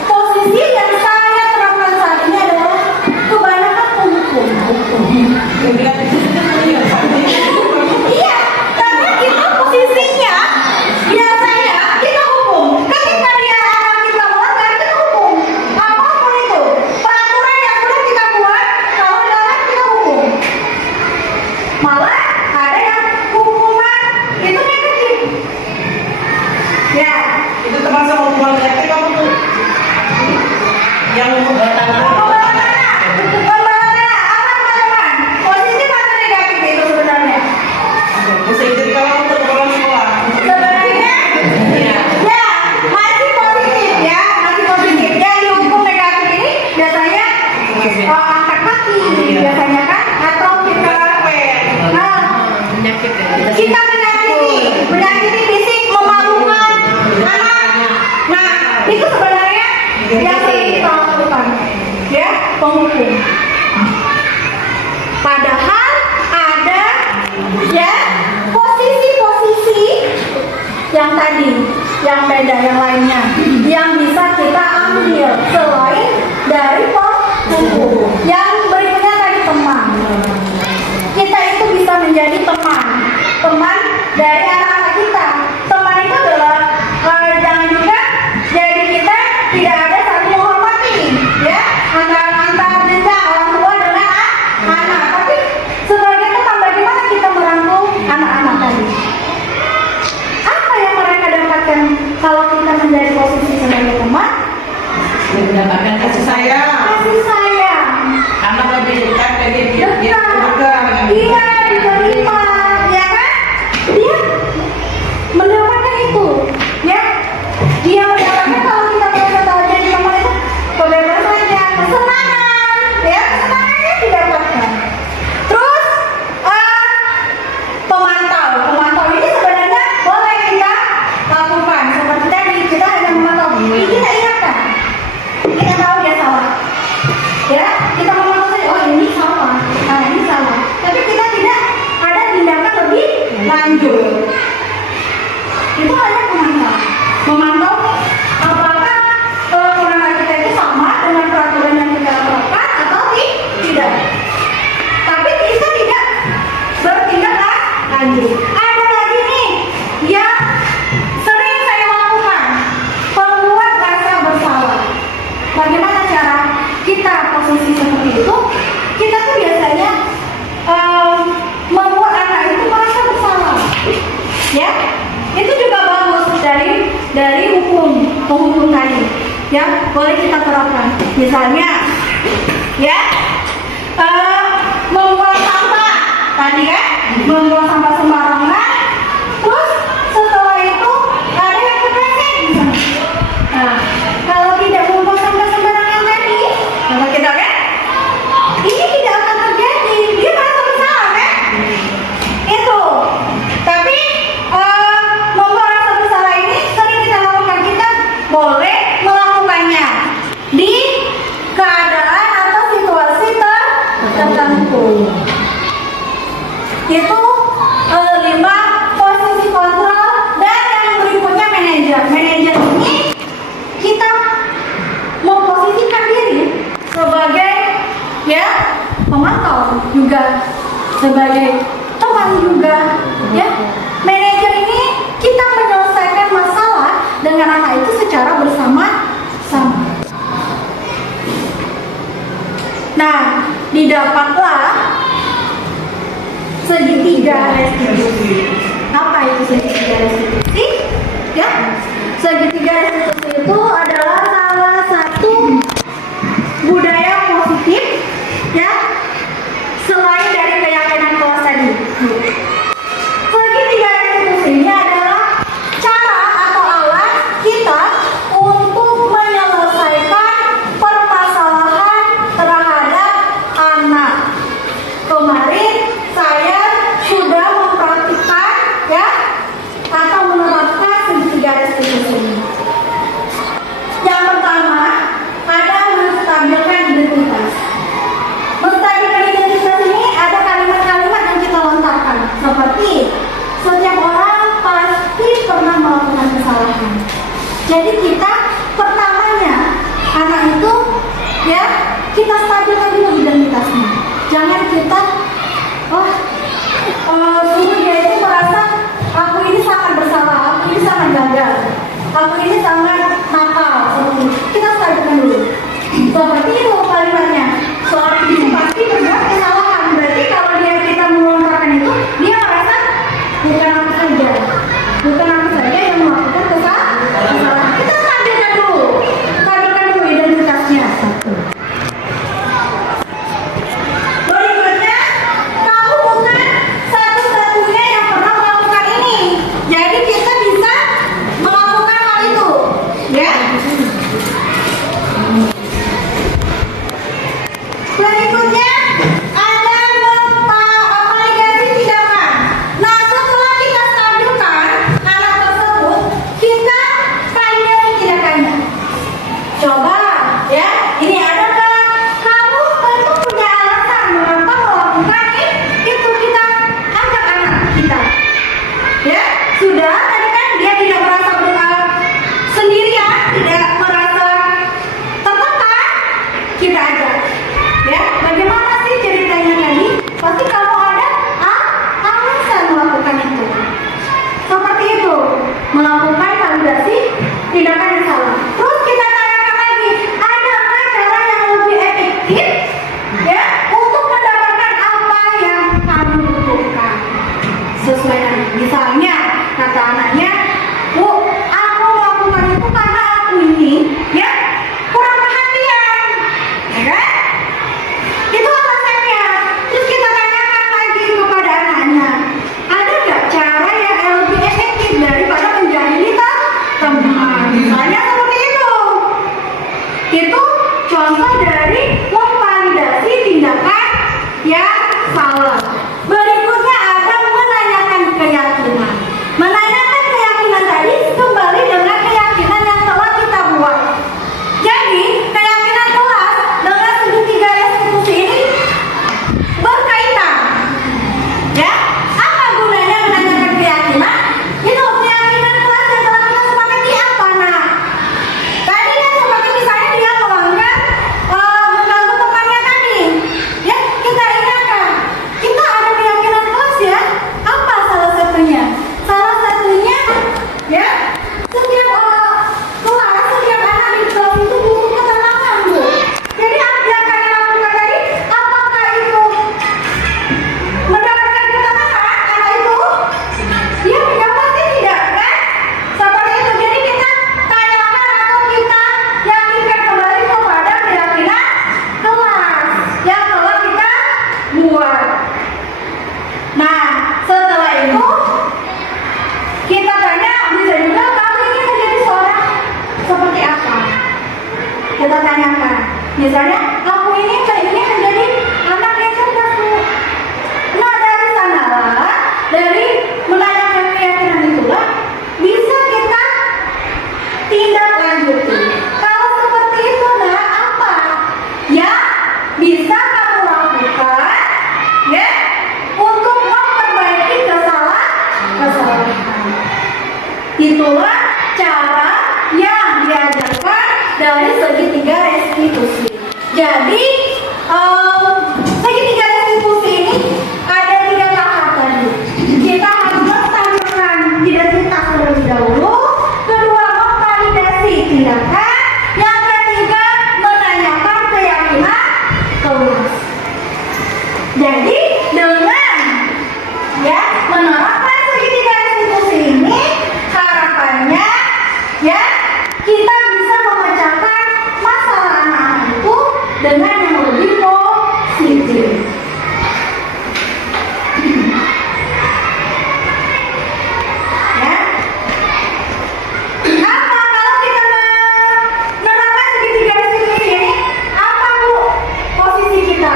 posisi yang saya terapkan saat ini adalah kebanyakan penghukum. Iya, karena kita posisinya biasanya kita hukum. Ketika dia anak kita melanggar, kita hukum. Apapun itu, peraturan yang sudah kita buat, kalau dilanggar kita hukum. Malah ada yang hukuman itu negatif. Ya, Itu termasuk hukuman negatif apa tuh? Yang membawa tanah. pembawa tanah, apa teman-teman? Posisi mana negatif itu sebenarnya? Bisa izin kalau untuk kepala sekolah. Sebenarnya, ya masih positif ya, masih positif. Yang dihukum negatif ini biasanya angkat kaki, biasanya kan, atau kita kita menyakiti fisik, memalukan anak. Nah, itu sebenarnya yang sering kita lakukan, ya, penghukum. Padahal ada ya posisi-posisi yang tadi, yang beda, yang lainnya, yang bisa kita ambil selain dari penghukum. Yang berikutnya tadi teman. Kita itu bisa menjadi teman dari anak-anak kita. Teman itu adalah jangan juga jadi kita tidak ada saling menghormati, ya, antar jenjang orang tua dengan anak. Tapi sebagai teman, bagaimana kita merangkul anak-anak tadi? dari posisi sebagai teman, Mendapatkan kasih sayang. kasih sayang, Karena lebih dekat dari dia dekat, keluarga dengan dia diterima, ya kan? Dia mendapatkan itu, ya. Dia mendapatkan kalau kita berkata jadi teman itu kebebasannya, kesenangan, ya kesenangannya didapatkan. Terus pemantau ini sebenarnya boleh kita lakukan seperti tadi kita hanya memantau. Ini kita ingatkan, kita tahu dia salah, ya kita memantau saja. Oh ini salah, nah ini salah. Tapi kita tidak ada tindakan lebih lanjut. Itu hanya memantau apakah kewenangan kita itu sama dengan peraturan yang kita terapkan atau tidak. Tapi kita tidak bertindak lanjut. Ada lagi nih yang sering saya lakukan, membuat rasa bersalah. Bagaimana cara kita posisi seperti itu? Kita tuh biasanya membuat anak itu merasa bersalah, ya. Itu juga bagus dari hukum tadi, ya boleh kita terapkan. Misalnya, ya membuang sampah tadi kan, membuang sampah sembarangan, terus setelah itu ada yang kepleset misalnya. Nah, kalau tidak membuang sampah sembarangan tadi, kalau kita kan, ini tidak akan terjadi. Dia merasa bersalah kan? Itu. Tapi membuat rasa bersalah ini sering kita lakukan. Kita boleh melakukannya di keadaan atau situasi tertentu. Itu 5 posisi kontrol. Dan yang berikutnya manajer. Manajer ini kita memposisikan diri sebagai ya pemantau juga, sebagai teman juga, ya. Manajer ini kita menyelesaikan masalah dengan anak itu secara bersama-sama. Nah, didapatlah segitiga restitusi. Apa itu segitiga restitusi? Ya, segitiga restitusi itu adalah salah satu budaya positif, ya, selain dari keyakinan kelas tadi. Segitiga restitusi ini adalah cara atau alat kita untuk menyelesaikan permasalahan terhadap anak. Kemarin saya sudah mempraktikkan, ya, atau menerapkan segitiga restitusi ini. Yang pertama ada menstabilkan identitas. Menstabilkan identitas ini ada kalimat-kalimat yang kita lontarkan, seperti setiap orang pasti pernah melakukan kesalahan. Jadi kita pertamanya anak itu, ya, kita stabilkan dulu identitasnya. Jangan kita suruh dia itu merasa aku ini sangat bersalah, aku ini sangat gagal, aku ini sangat nakal. Kita stabilkan dulu. Seperti itu kalimatnya. Seorang itu pasti berbuat kesalahan. Berarti kalau kita melontarkan itu, dia merasa bukan aku saja yang melakukan kesalahan. Kita stabilkan dulu identitasnya. Berikutnya, kamu bukan satu-satunya yang pernah melakukan ini. Jadi kita bisa melakukan hal itu, ya. Berikutnya ada validasi tindakan. Nah, setelah kita stabilkan anak tersebut, kita validasi tindakannya. Coba, ya, ini adakah kamu tentu punya alasan mengapa melakukan itu? Kita ajak anak kita, ya, sudah tadi kan dia tidak merasa sendirian, tidak merasa tertekan, kita ajak. Ya, bagaimana sih ceritanya tadi? Pasti kamu ada alasan melakukan itu. Seperti itu, melakukan validasi tindakan yang salah. Terus kita tanyakan lagi, adakah cara yang lebih efektif, ya, untuk mendapatkan apa yang kamu butuhkan? Sesuai dengan misalnya kata anaknya, Bu, aku melakukan itu karena Misalnya, aku ini pengen menjadi anak yang cerdas, Bu. Nah, dari sanalah, dari menanyakan keyakinan itulah, bisa kita tindak lanjuti. Kalau seperti itu adalah apa? Ya, bisa kamu lakukan, ya, untuk memperbaiki kesalahan. Itulah cara yang diajarkan dari segitiga restitusi. Jadi, segitiga restitusi ini ada 3 tahap tadi. Kita harus menstabilkan identitas terlebih dahulu. Kedua, memvalidasi tindakan. Yang ketiga, menanyakan keyakinan kelunas. Jadi, dengan ya menerapkan segitiga restitusi ini, harapannya ya kita bisa memecahkan masalah anak-anak itu dengan yang lebih positif. Ya. Apa kalau kita menerapkan segitiga restitusi ini? Apa, Bu, posisi kita?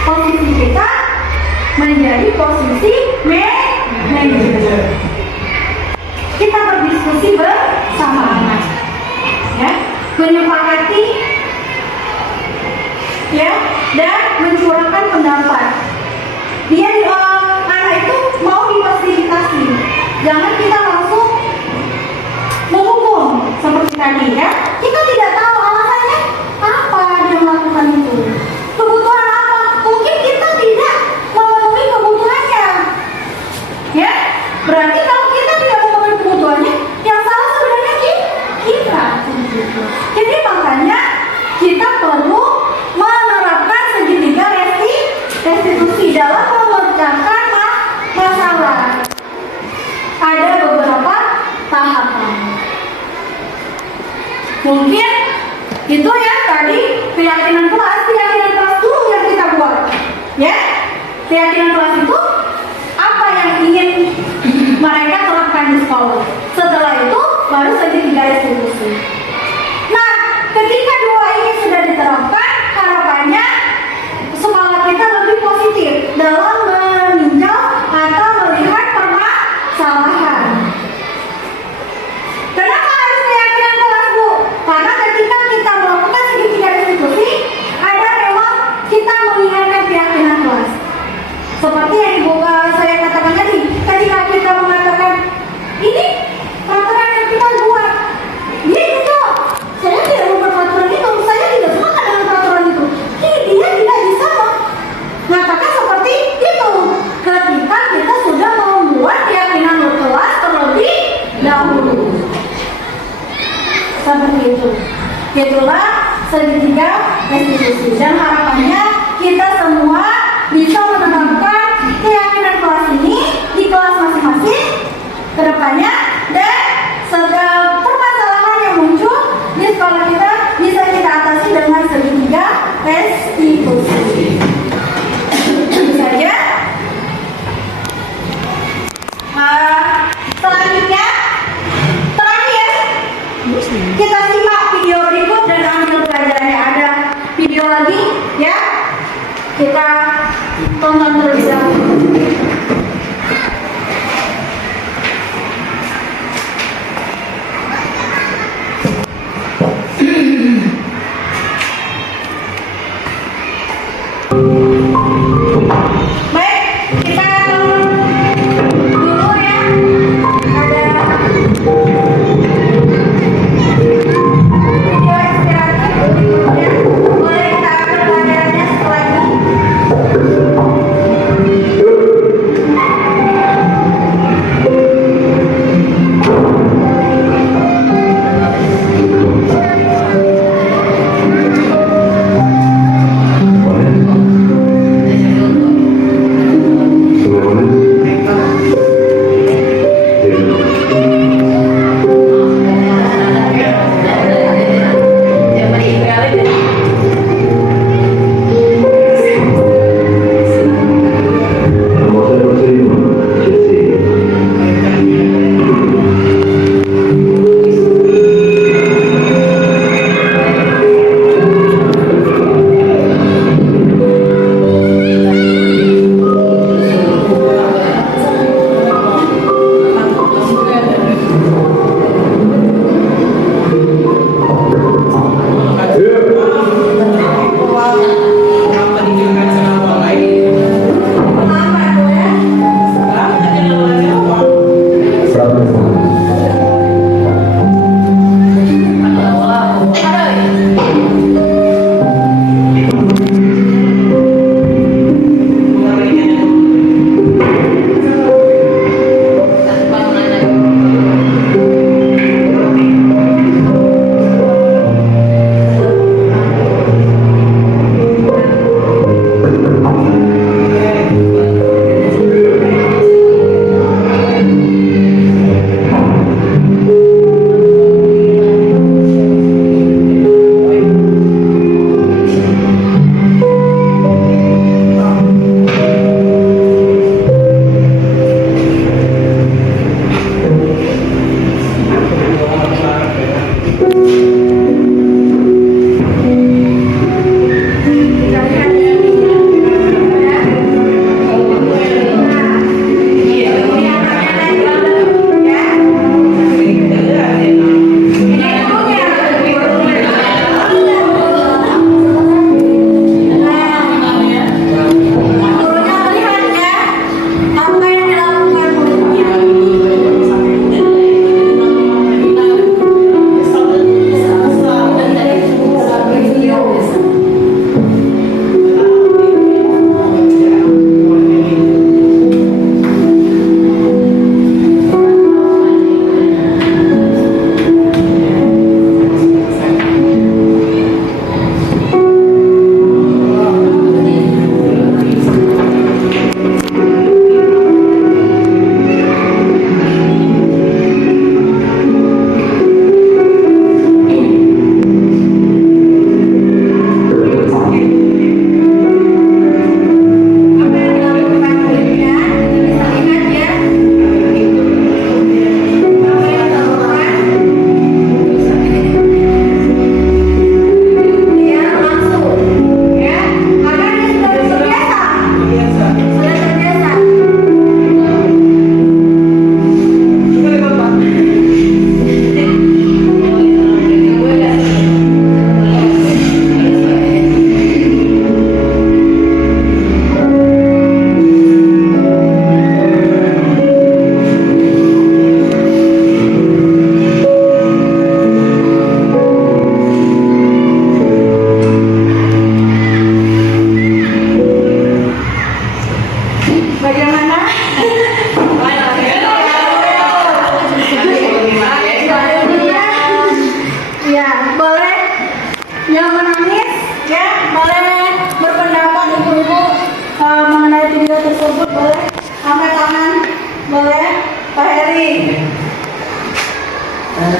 Posisi kita menjadi posisi manajer. Kita berdiskusi bersama anak, ya, menyepakati, ya, dan mencurahkan pendapat. Dia anak itu mau difasilitasi, jangan kita langsung menghukum seperti tadi, ya. Kita tidak tahu alasannya apa dia melakukan itu. Kebutuhan apa? Mungkin kita tidak memenuhi kebutuhannya, ya. Berarti kalau kita tidak memenuhi kebutuhannya, yang salah sebenarnya kita. Jadi makanya kita perlu menerapkan segitiga restitusi dalam memecahkan masalah. Ada beberapa tahapan. Mungkin itu ya tadi keyakinan kelas dulu yang kita buat, ya. Keyakinan kelas itu apa yang ingin mereka terapkan di sekolah. Setelah itu baru segitiga restitusi. Nah, ketika 2 ini sudah diterapkan, harapannya sekolah kita lebih positif dalam meninjau atau melihat permasalahan. Kenapa harus keyakinan kelas, Bu? Karena ketika kita melakukan segitiga restitusi, ada memang kita mengingatkan keyakinan kelas. Seperti yang Ibu saya katakan tadi, ketika kita mengatakan ini peraturan yang kita buat, dia itu, saya tidak membuat peraturan itu, saya tidak sepakat dengan peraturan itu. Dia tidak bisa mengatakan seperti itu ketika kita sudah membuat keyakinan kelas terlebih dahulu. Seperti itu. Itulah segitiga restitusi, dan harapannya kita semua bisa menerapkan keyakinan kelas ini di kelas masing-masing ke depannya, dan segala permasalahan yang muncul di sekolah kita bisa kita atasi dengan segitiga restitusi. Itu saja. Selanjutnya, terakhir, kita simak video berikut dan ambil pelajarannya. Ada video lagi, ya. Kita tonton terus.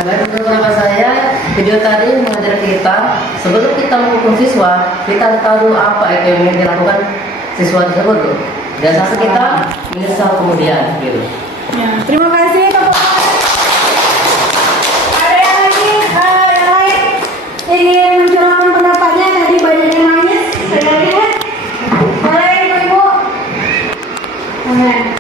Nah, baik menurut pendapat saya, video tadi mengajar kita sebelum kita menghukum siswa, kita tahu apa itu yang dilakukan siswa tersebut tuh. Dan sampai kita menyesal kemudian gitu. Ya, terima kasih tepuk tangan. Ada yang lagi yang lain ingin mencurahkan pendapatnya? Tadi banyak yang nangis, saya lihat. Boleh ibu-ibu? Boleh.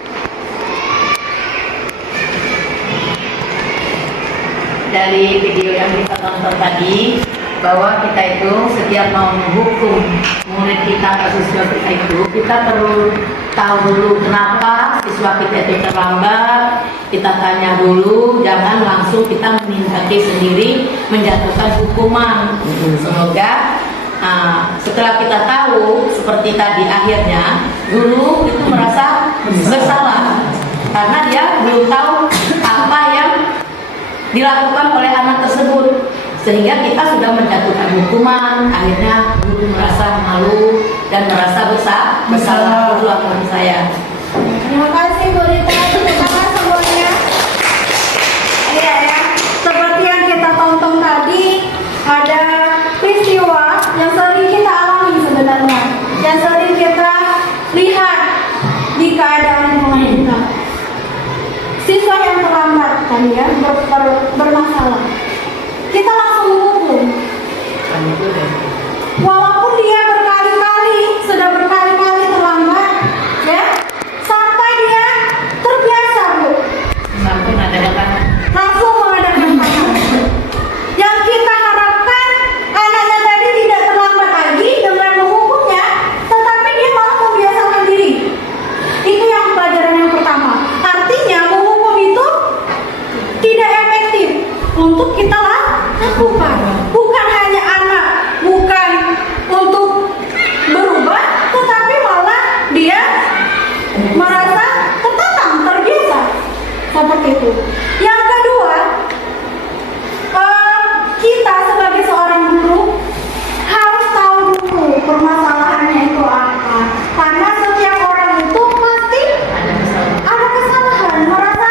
Dari video yang kita tonton tadi, bahwa kita itu setiap mau menghukum murid kita atau siswa kita itu, kita perlu tahu dulu kenapa siswa kita itu terlambat. Kita tanya dulu, jangan langsung kita menindaki sendiri, menjatuhkan hukuman. Semoga setelah kita tahu seperti tadi, akhirnya guru itu merasa bersalah karena dia belum tahu apa yang dilakukan oleh anak tersebut, sehingga kita sudah menjatuhkan hukuman. Akhirnya guru merasa malu dan merasa bersalah. Menurut saya. Terima kasih Bu Rita, terima kasih semuanya. Iya ya, seperti yang kita tonton tadi, ada peristiwa yang sering kita alami sebenarnya, yang sering kita lihat di keadaan lingkungan kita. Siswa yang terlambat tadi ya, bermasalah. Kita langsung menghukum. Walaupun dia sudah berkali-kali terlambat, ya, sampai dia terbiasa, Bu. Sampai mengadakan Langsung mengadakan panen. Yang kita harapkan anaknya tadi tidak terlambat lagi dengan menghukumnya, tetapi dia malah membiasakan diri. Itu yang pelajaran yang pertama. Artinya menghukum itu tidak efektif untuk kita lakukan. Bukan hanya anak, bukan untuk berubah, tetapi malah dia merasa tertantang, terbiasa seperti itu. Yang kedua, kita sebagai seorang guru harus tahu dulu permasalahannya itu apa. Karena setiap orang itu pasti ada kesalahan, merasa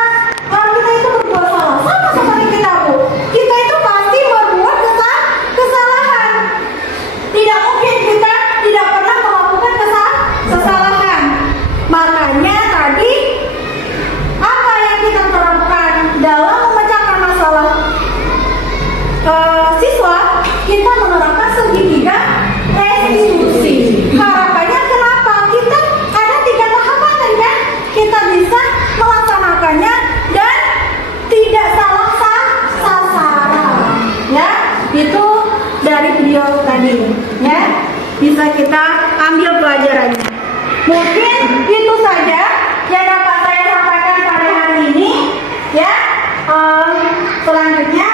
kita itu berbuat salah. Sama seperti kita, Bu. Kita itu pasti berbuat kesalahan. Tidak mungkin kita tidak pernah melakukan kesalahan. Makanya tadi apa yang kita terapkan dalam memecahkan masalah siswa, kita menerapkan segitiga restitusi. Harapannya kenapa? Kita ada 3 tahapan tadi kan? Kita bisa melaksanakannya dan tidak salah sasaran. Ya, itu dari video tadi. Ya, bisa kita ambil pelajarannya. Mungkin itu saja yang dapat saya sampaikan pada hari ini. Ya, selanjutnya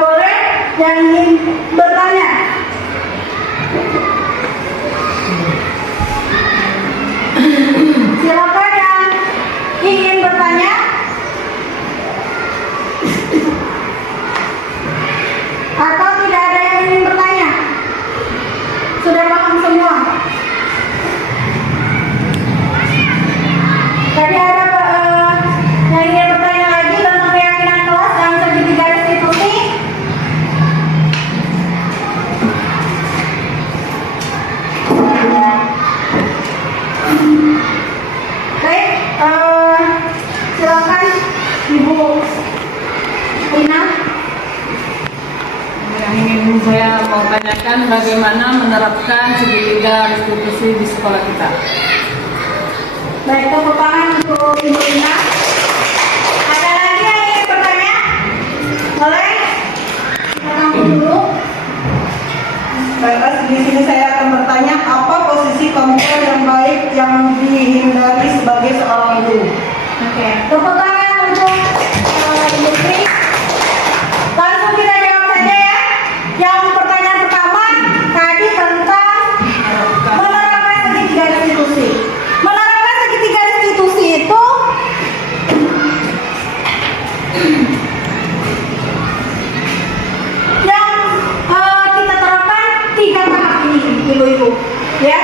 boleh yang ingin bertanya. Silakan yang ingin bertanya. Atau tidak ada yang ingin bertanya? Sudah paham semua? Tadi ada yang ingin bertanya lagi tentang keyakinan kelas dan segitiga restitusi. Baik, silakan Ibu Rina. Yang ingin saya mau tanyakan bagaimana menerapkan segitiga restitusi di sekolah kita. Baik, tepuk tangan untuk Ibu Rina. Ada lagi yang ingin bertanya? Boleh? Kita tampil dulu. Baik, di sini saya akan bertanya apa posisi komputer yang baik yang dihindari sebagai seorang guru. Oke, tepuk tangan untuk Ibu Sri. Langsung kita jawab saja ya. Yang pertanyaan pertama tadi tentang menerapkan segitiga restitusi. Menerapkan segitiga restitusi itu yang kita terapkan 3 tahap ini, ibu-ibu. Ya,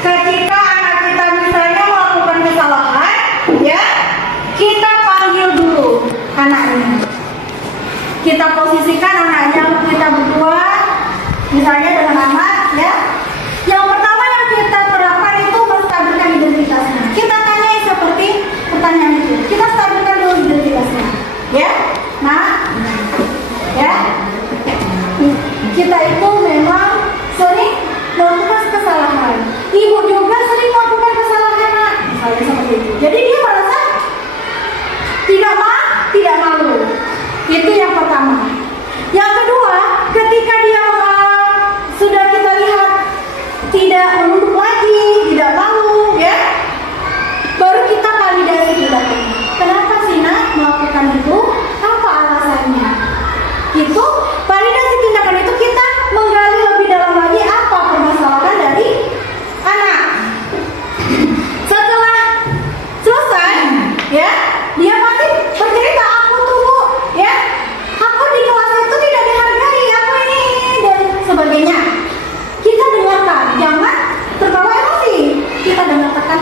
ketika anak kita misalnya melakukan kesalahan, ya, kita kita posisikan anaknya kita berdua, misalnya dengan anak ya. Yang pertama yang kita terapkan itu menstabilkan identitasnya. Kita tanya seperti pertanyaan itu. Kita stabilkan dulu identitasnya, ya. Nah, ya. Kita itu memang sering melakukan kesalahan. Ibu juga sering melakukan kesalahan, Nak. Misalnya seperti itu. Jadi dia merasa tidak malu. Itu yang pertama. Yang kedua, ketika dia sudah kita lihat tidak menunduk lagi, tidak malu, ya, baru kita validasi tindakan. Kenapa sih Nak melakukan itu? Apa alasannya? Itu validasi tindakan itu kita menggali lebih dalam lagi apa permasalahan dari anak. Setelah selesai, ya, dia pasti bercerita, aku tuh Bu, ya, aku di kelas itu tidak dihargai, aku ini dan sebagainya. Kita dengarkan, jangan terbawa emosi. Kita dengarkan,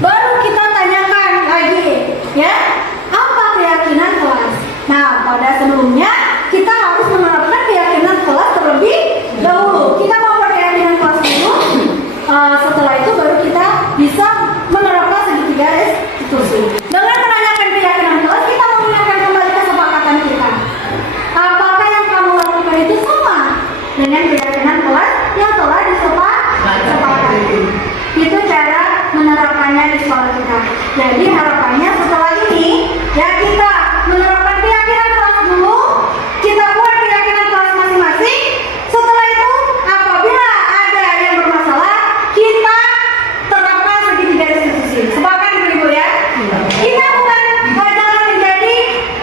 baru kita tanyakan lagi, ya, apa keyakinan kelas. Nah, pada sebelumnya kita harus menerapkan keyakinan kelas terlebih dahulu. Kita mau keyakinan kelas dulu. Setelah itu baru kita bisa menerapkan segitiga restitusi. Dengan menanyakan keyakinan kelas, kita mengingatkan kembali kesepakatan kita. Apakah yang kamu lakukan itu sama dengan keyakinan kelas yang telah disepakati? Itu cara menerapkannya di sekolah kita. Jadi harapannya setelah ini, ya, kita menerapkan keyakinan kelas dulu, kita buat keyakinan kelas masing-masing. Setelah itu, apabila ada yang bermasalah, kita terapkan segitiga restitusi. Sepakat Ibu ya? Kita bukan jangan menjadi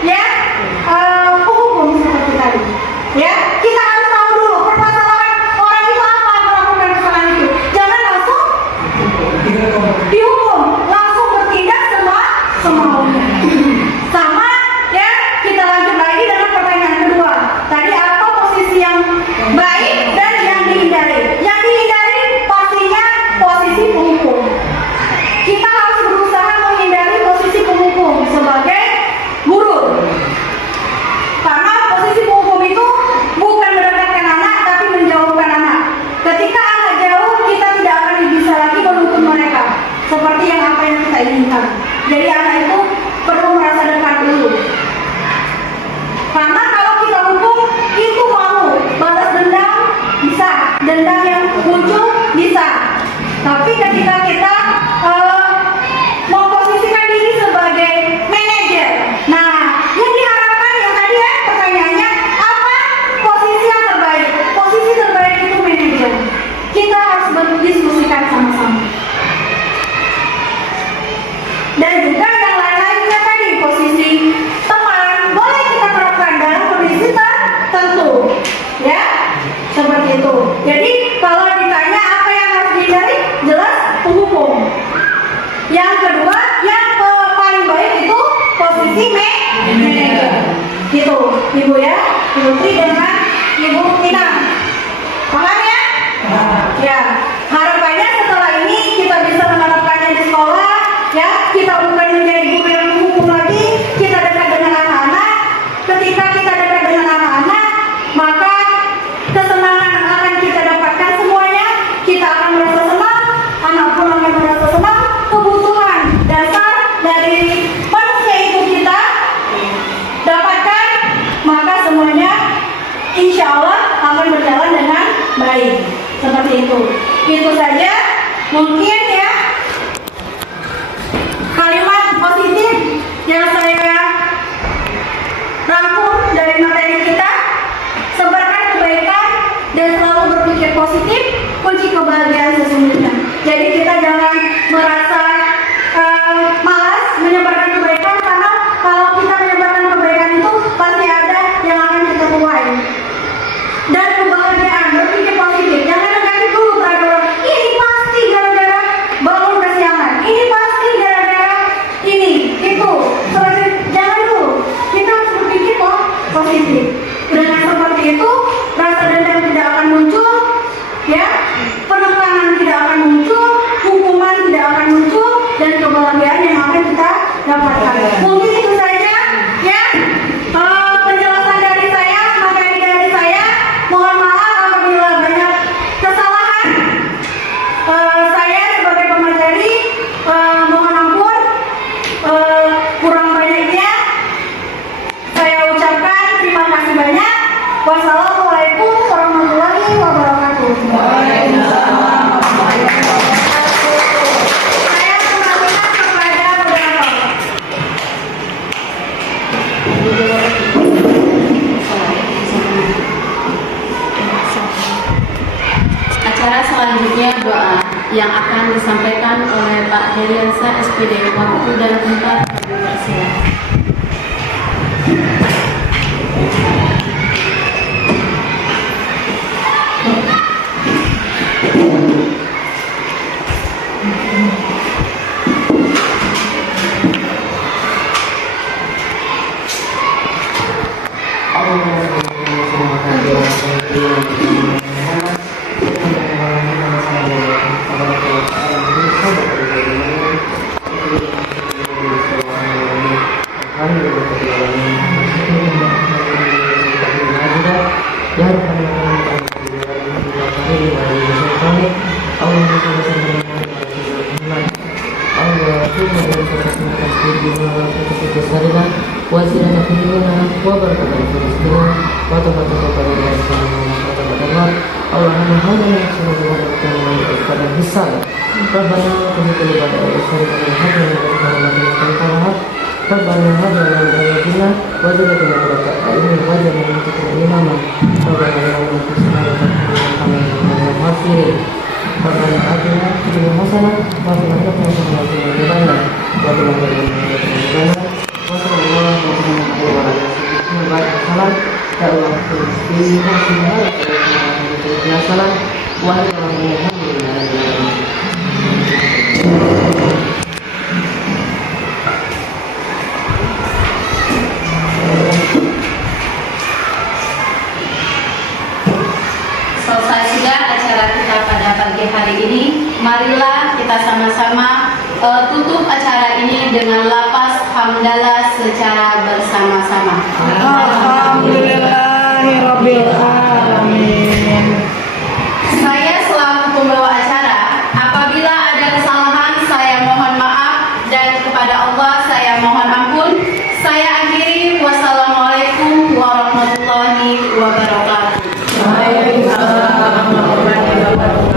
ya hukum seperti tadi. Ya, kita harus tahu dulu permasalahan orang itu apa melakukan kesalahan itu. Jangan langsung dihukum, langsung bertindak semaunya. Sama ya, kita lanjut lagi dengan pertanyaan kedua. Tadi apa posisi yang baik dan yang dihindari? Yang dihindari pastinya posisi penghukum. Kita harus berusaha menghindari posisi penghukum sebagai guru. Karena posisi penghukum itu bukan mendekatkan anak tapi menjauhkan anak. Ketika anak jauh, kita tidak akan bisa lagi menuntut mereka seperti yang apa yang kita inginkan. Jadi anak itu perlu merasa dekat dulu. Karena kalau kita hukum, itu mau balas dendam bisa, dendam yang muncul bisa. Tapi ketika kita memposisikan diri sebagai manajer, nah yang diharapkan yang tadi ya pertanyaannya apa posisi yang terbaik? Posisi terbaik itu manajer. Kita harus berdiskusikan sama-sama. Dan juga yang lain-lainnya tadi, posisi teman boleh kita terapkan dalam kondisi tertentu, ya, seperti itu. Jadi kalau ditanya apa yang harus dihindari, jelas penghukum. Yang kedua, yang paling baik itu posisi manajer. Gitu, Ibu ya, Ibu Tri dengan Ibu Tina. Paham ya? Ya, harapannya setelah ini kita bisa menerapkannya di sekolah. Ya, kita bukan menjadi guru yang menghukum lagi, kita dekat dengan anak-anak. Ketika kita dekat dengan anak-anak, maka kesenangan akan kita dapatkan semuanya. Kita akan merasa senang, anak pun akan merasa senang. Kebutuhan dasar dari manusia itu kita dapatkan, maka semuanya insya Allah akan berjalan dengan baik. Seperti itu. Itu saja mungkin ya kalimat positif yang saya rangkum dari materi kita. Sebarkan kebaikan dan selalu berpikir positif, kunci kebahagiaan sesungguhnya. Jadi kita jangan merasa malas menyebarkan kebaikan, karena kalau kita menyebarkan kebaikan itu pasti ada yang akan kita tuai. Dan kebahagiaan, berpikir positif, jangan negatif dulu terhadap orang. Ini pasti gara-gara bangun kesiangan, ini pasti gara-gara ini, itu. Jangan dulu, kita harus berpikir positif. Dengan seperti itu, rasa dendam tidak akan muncul, ya, penekanan tidak akan muncul, hukuman tidak akan muncul, dan kebahagiaan yang akan kita dapatkan. Mungkin itu saja, ya. Rekayasa SPD. Waktu dan tempat dipersilakan. Selesai sudah acara kita pada pagi hari ini. Marilah kita sama-sama tutup acara ini dengan lafaz hamdalah secara bersama-sama. Alhamdulillahirabbil alamin. Saya selaku pembawa acara, apabila ada kesalahan saya mohon maaf dan kepada Allah saya mohon ampun. Saya akhiri, wassalamualaikum warahmatullahi wabarakatuh. Waalaikumsalam warahmatullahi wabarakatuh.